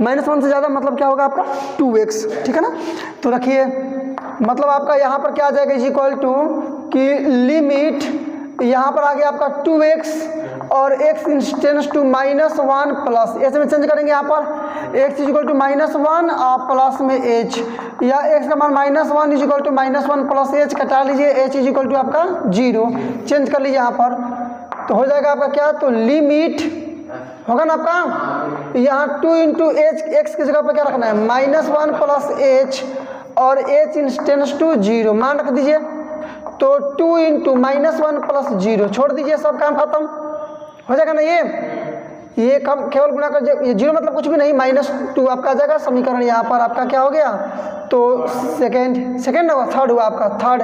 -1 से ज़्यादा मतलब क्या होगा आपका 2x, ठीक है ना। तो रखिए मतलब आपका यहाँ पर क्या आ जाएगा, इज इक्वल टू कि लिमिट यहाँ पर आ गया आपका 2x और x टेंड्स टू -1 प्लस, ऐसे में चेंज करेंगे यहाँ पर x इज इक्वल टू -1 और प्लस में h, या x का मान -1 is equal to -1 plus h, कटा लीजिए h इज इक्वल टू आपका 0, चेंज कर लीजिए यहाँ पर, तो हो जाएगा आपका क्या, तो लिमिट होगा ना आपका यहाँ 2 इंटू x की जगह पर क्या रखना है -1 प्लस h और h टेंड्स टू 0 मान रख दीजिए, तो 2 इंटू -1 प्लस 0 छोड़ दीजिए, सब काम खत्म हो जाएगा ना। ये कम केवल गुणा कर, ये 0 मतलब कुछ भी नहीं, -2 आपका आ जाएगा, समीकरण यहाँ पर आपका क्या हो गया, तो सेकेंड होगा, थर्ड हुआ आपका थर्ड।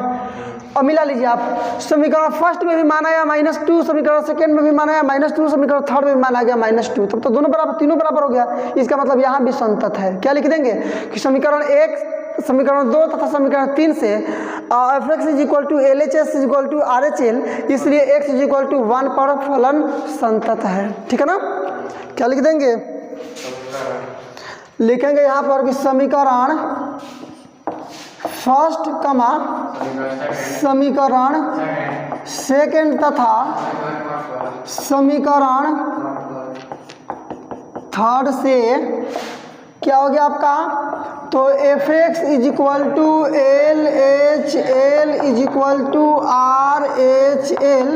अब मिला लीजिए आप, समीकरण फर्स्ट में भी माना गया -2, समीकरण सेकेंड में भी माना गया -2, समीकरण थर्ड में भी माना गया -2, तब तो दोनों बराबर, तीनों बराबर हो गया, इसका मतलब यहाँ भी संतत है। क्या लिख देंगे कि समीकरण 1 समीकरण 2 तथा समीकरण 3 से f x is equal to L H S is equal to R H L, इसलिए एक्स इज इक्वल टू 1 पर फलन संतत है। ठीक है ना, क्या लिख देंगे, लिखेंगे यहाँ पर कि समीकरण फर्स्ट कमा समीकरण सेकंड तथा समीकरण थर्ड से क्या हो गया आपका, तो f x is equal to L H L is equal to R H L,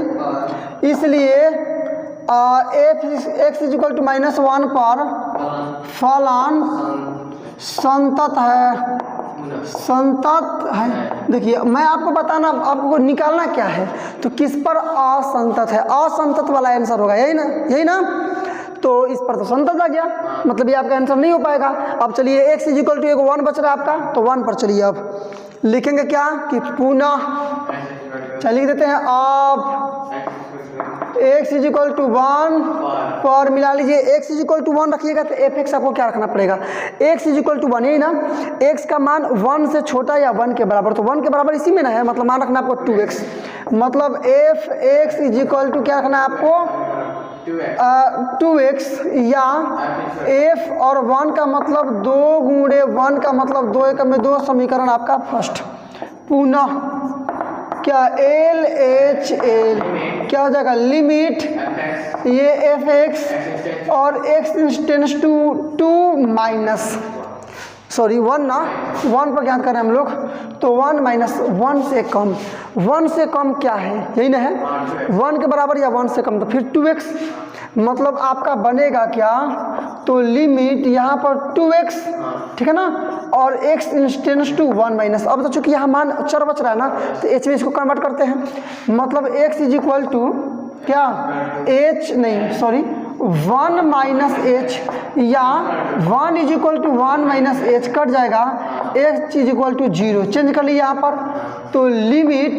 इसलिए f x is equal to -1 पर फलन संतत है, संतत है। देखिए मैं आपको बताना, आपको निकालना क्या है, तो किस पर असंतत है, असंतत वाला आंसर होगा, यही ना, यही ना, तो इस पर तो संतत आ गया, मतलब ये आपका आंसर नहीं हो पाएगा। अब चलिए एक्स इज इक्वल टू 1 बच रहा है आपका, तो 1 पर चलिए अब लिखेंगे क्या कि पुनः, चलिए लिख देते हैं अब x इज इक्वल टू 1 पर मिला लीजिए, x इज इक्वल टू 1 रखिएगा तो एफ एक्स आपको क्या रखना पड़ेगा, x इज इक्वल टू 1, यही ना, x का मान 1 से छोटा या 1 के बराबर, तो 1 के बराबर इसी में ना है, मतलब मान रखना आपको 2x, मतलब f x is equal to क्या रखना है आपको 2x, या f और 1 का मतलब 2 गुणे 1 का मतलब 2 एकम में 2, समीकरण आपका फर्स्ट, पुनः क्या एल एच एल क्या हो जाएगा, लिमिट ये एफ एक्स और x tends to 2 minus, sorry 1 ना, 1 पर ज्ञात करें हम लोग, तो 1 माइनस 1 से कम, 1 से कम क्या है, यही ना है, 1 के बराबर या 1 से कम, तो फिर 2x, मतलब आपका बनेगा क्या, तो लिमिट यहाँ पर 2x, ठीक है ना, और x टेंड्स टू 1 माइनस, अब तो चूंकि यहाँ मान चर बच रहा है ना, तो h में इसको कन्वर्ट करते हैं, मतलब x इज इक्वल टू क्या, h नहीं सॉरी 1 माइनस एच, या 1 is equal to 1 minus h cut जाएगा, x is equal to 0 change कर लीजिए यहाँ पर, तो लिमिट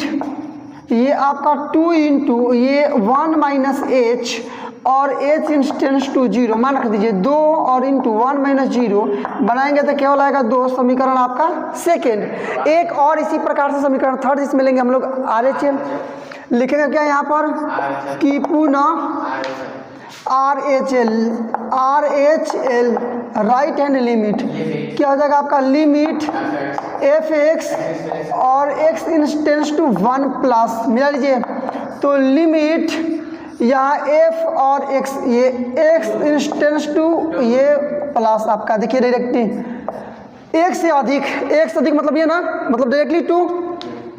ये आपका 2 इंटू ये 1 माइनस एच और h इंस्टेंस टू 0 मान रख दीजिए 2 और इंटू 1 माइनस 0 बनाएंगे तो केवल आएगा 2, समीकरण आपका सेकेंड। एक और इसी प्रकार से समीकरण थर्ड जिसमें लेंगे हम लोग RHL, लिखेंगे क्या यहाँ पर कि पुनः RHL राइट हैंड लिमिट क्या हो जाएगा आपका, लिमिट एफ एक्स और x इंस्टेंस टू 1 प्लस मिला लीजिए, तो लिमिट यहाँ f और x, ये x इंस्टेंस टू ये प्लस आपका, देखिए डायरेक्टली एक से अधिक मतलब ये ना, मतलब डायरेक्टली 2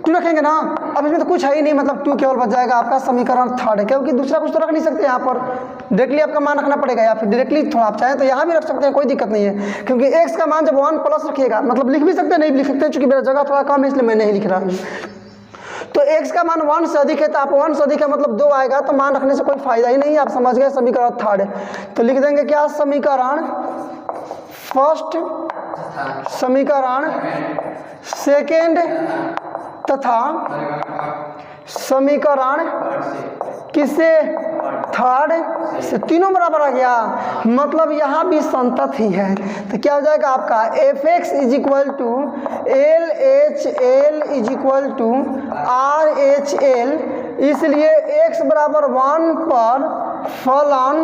रखेंगे ना, अब इसमें तो कुछ है ही नहीं, मतलब 2 केवल बच जाएगा आपका, समीकरण थर्ड है, क्योंकि दूसरा कुछ तो रख नहीं सकते यहाँ पर, डायरेक्टली आपका मान रखना पड़ेगा, या फिर डायरेक्टली थोड़ा आप चाहें तो यहाँ भी रख सकते हैं, कोई दिक्कत नहीं है, क्योंकि x का मान जब 1 प्लस रखिएगा, मतलब लिख भी सकते हैं नहीं भी लिख सकते हैं, चूंकि मेरा जगह थोड़ा कम है इसलिए मैं नहीं लिख रहा हूँ, तो x का मान 1 से अधिक है, तो आप 1 से अधिक है मतलब 2 आएगा, तो मान रखने से कोई फायदा ही नहीं है, आप समझ गए, समीकरण थर्ड है, तो लिख देंगे क्या, समीकरण फर्स्ट, समीकरण सेकेंड तथा समीकरण किससे, थर्ड से, तीनों बराबर आ गया, मतलब यहाँ भी संतत ही है, तो क्या हो जाएगा आपका f x is equal to L H L is equal to R H L, इसलिए x बराबर 1 पर फलन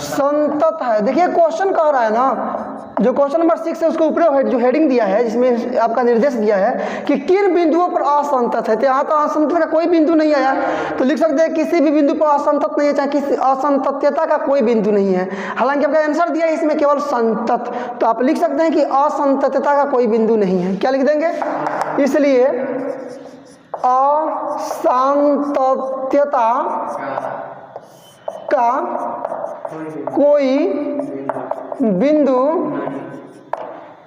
संतत है। देखिए क्वेश्चन कह रहा है ना, जो क्वेश्चन नंबर 6 है उसके ऊपर जो हेडिंग दिया है, जिसमें आपका निर्देश दिया है कि किन बिंदुओं पर असंतत है, तो यहाँ तो असंतत का कोई बिंदु नहीं आया, तो लिख सकते हैं किसी भी बिंदु पर असंतत नहीं है, चाहे किसी असंतत्यता का कोई बिंदु नहीं है, हालांकि आपका आंसर दिया है इसमें केवल संतत, तो आप लिख सकते हैं कि असंतत्यता का कोई बिंदु नहीं है, क्या लिख देंगे, इसलिए असंतत्यता का कोई बिंदु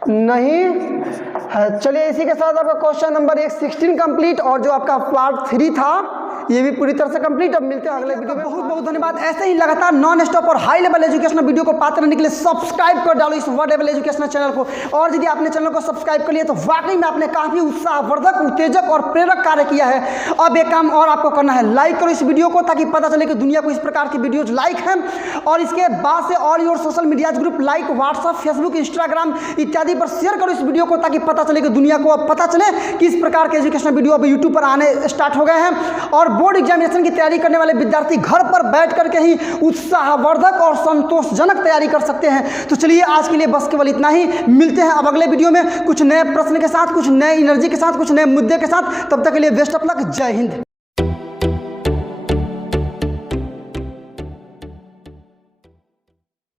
नहीं है। चलिए इसी के साथ आपका क्वेश्चन नंबर 16 कंप्लीट, और जो आपका पार्ट 3 था ये भी पूरी तरह से कंप्लीट। अब मिलते हैं अगले वीडियो में। बहुत बहुत धन्यवाद। ऐसे ही लगातार नॉन स्टॉप और हाई लेवल एजुकेशनल वीडियो को पाते रहने के लिए सब्सक्राइब कर डालो इस वर्ड लेवल एजुकेशनल चैनल को। और यदि आपने चैनल को सब्सक्राइब कर लिया तो वाकई में आपने काफी उत्साहवर्धक, उत्तेजक और प्रेरक कार्य किया है। अब एक काम और आपको करना है, लाइक करो इस वीडियो को ताकि पता चले कि दुनिया को इस प्रकार की वीडियोज लाइक हैं। और इसके बाद से all your social media group like WhatsApp, Facebook, Instagram इत्यादि पर शेयर करो इस वीडियो को ताकि पता चले कि दुनिया को अब पता चले कि इस प्रकार के एजुकेशनल वीडियो अब यूट्यूब पर आने स्टार्ट हो गए हैं। और बोर्ड एग्जामिनेशन की तैयारी करने वाले विद्यार्थी घर पर बैठ करके ही उत्साहवर्धक और संतोषजनक तैयारी कर सकते हैं। तो चलिए आज के लिए बस केवल इतना ही। मिलते हैं अब अगले वीडियो में कुछ नए प्रश्न के साथ, कुछ नए एनर्जी के साथ, कुछ नए मुद्दे के साथ। तब तक के लिए बेस्ट ऑफ लक। जय हिंद।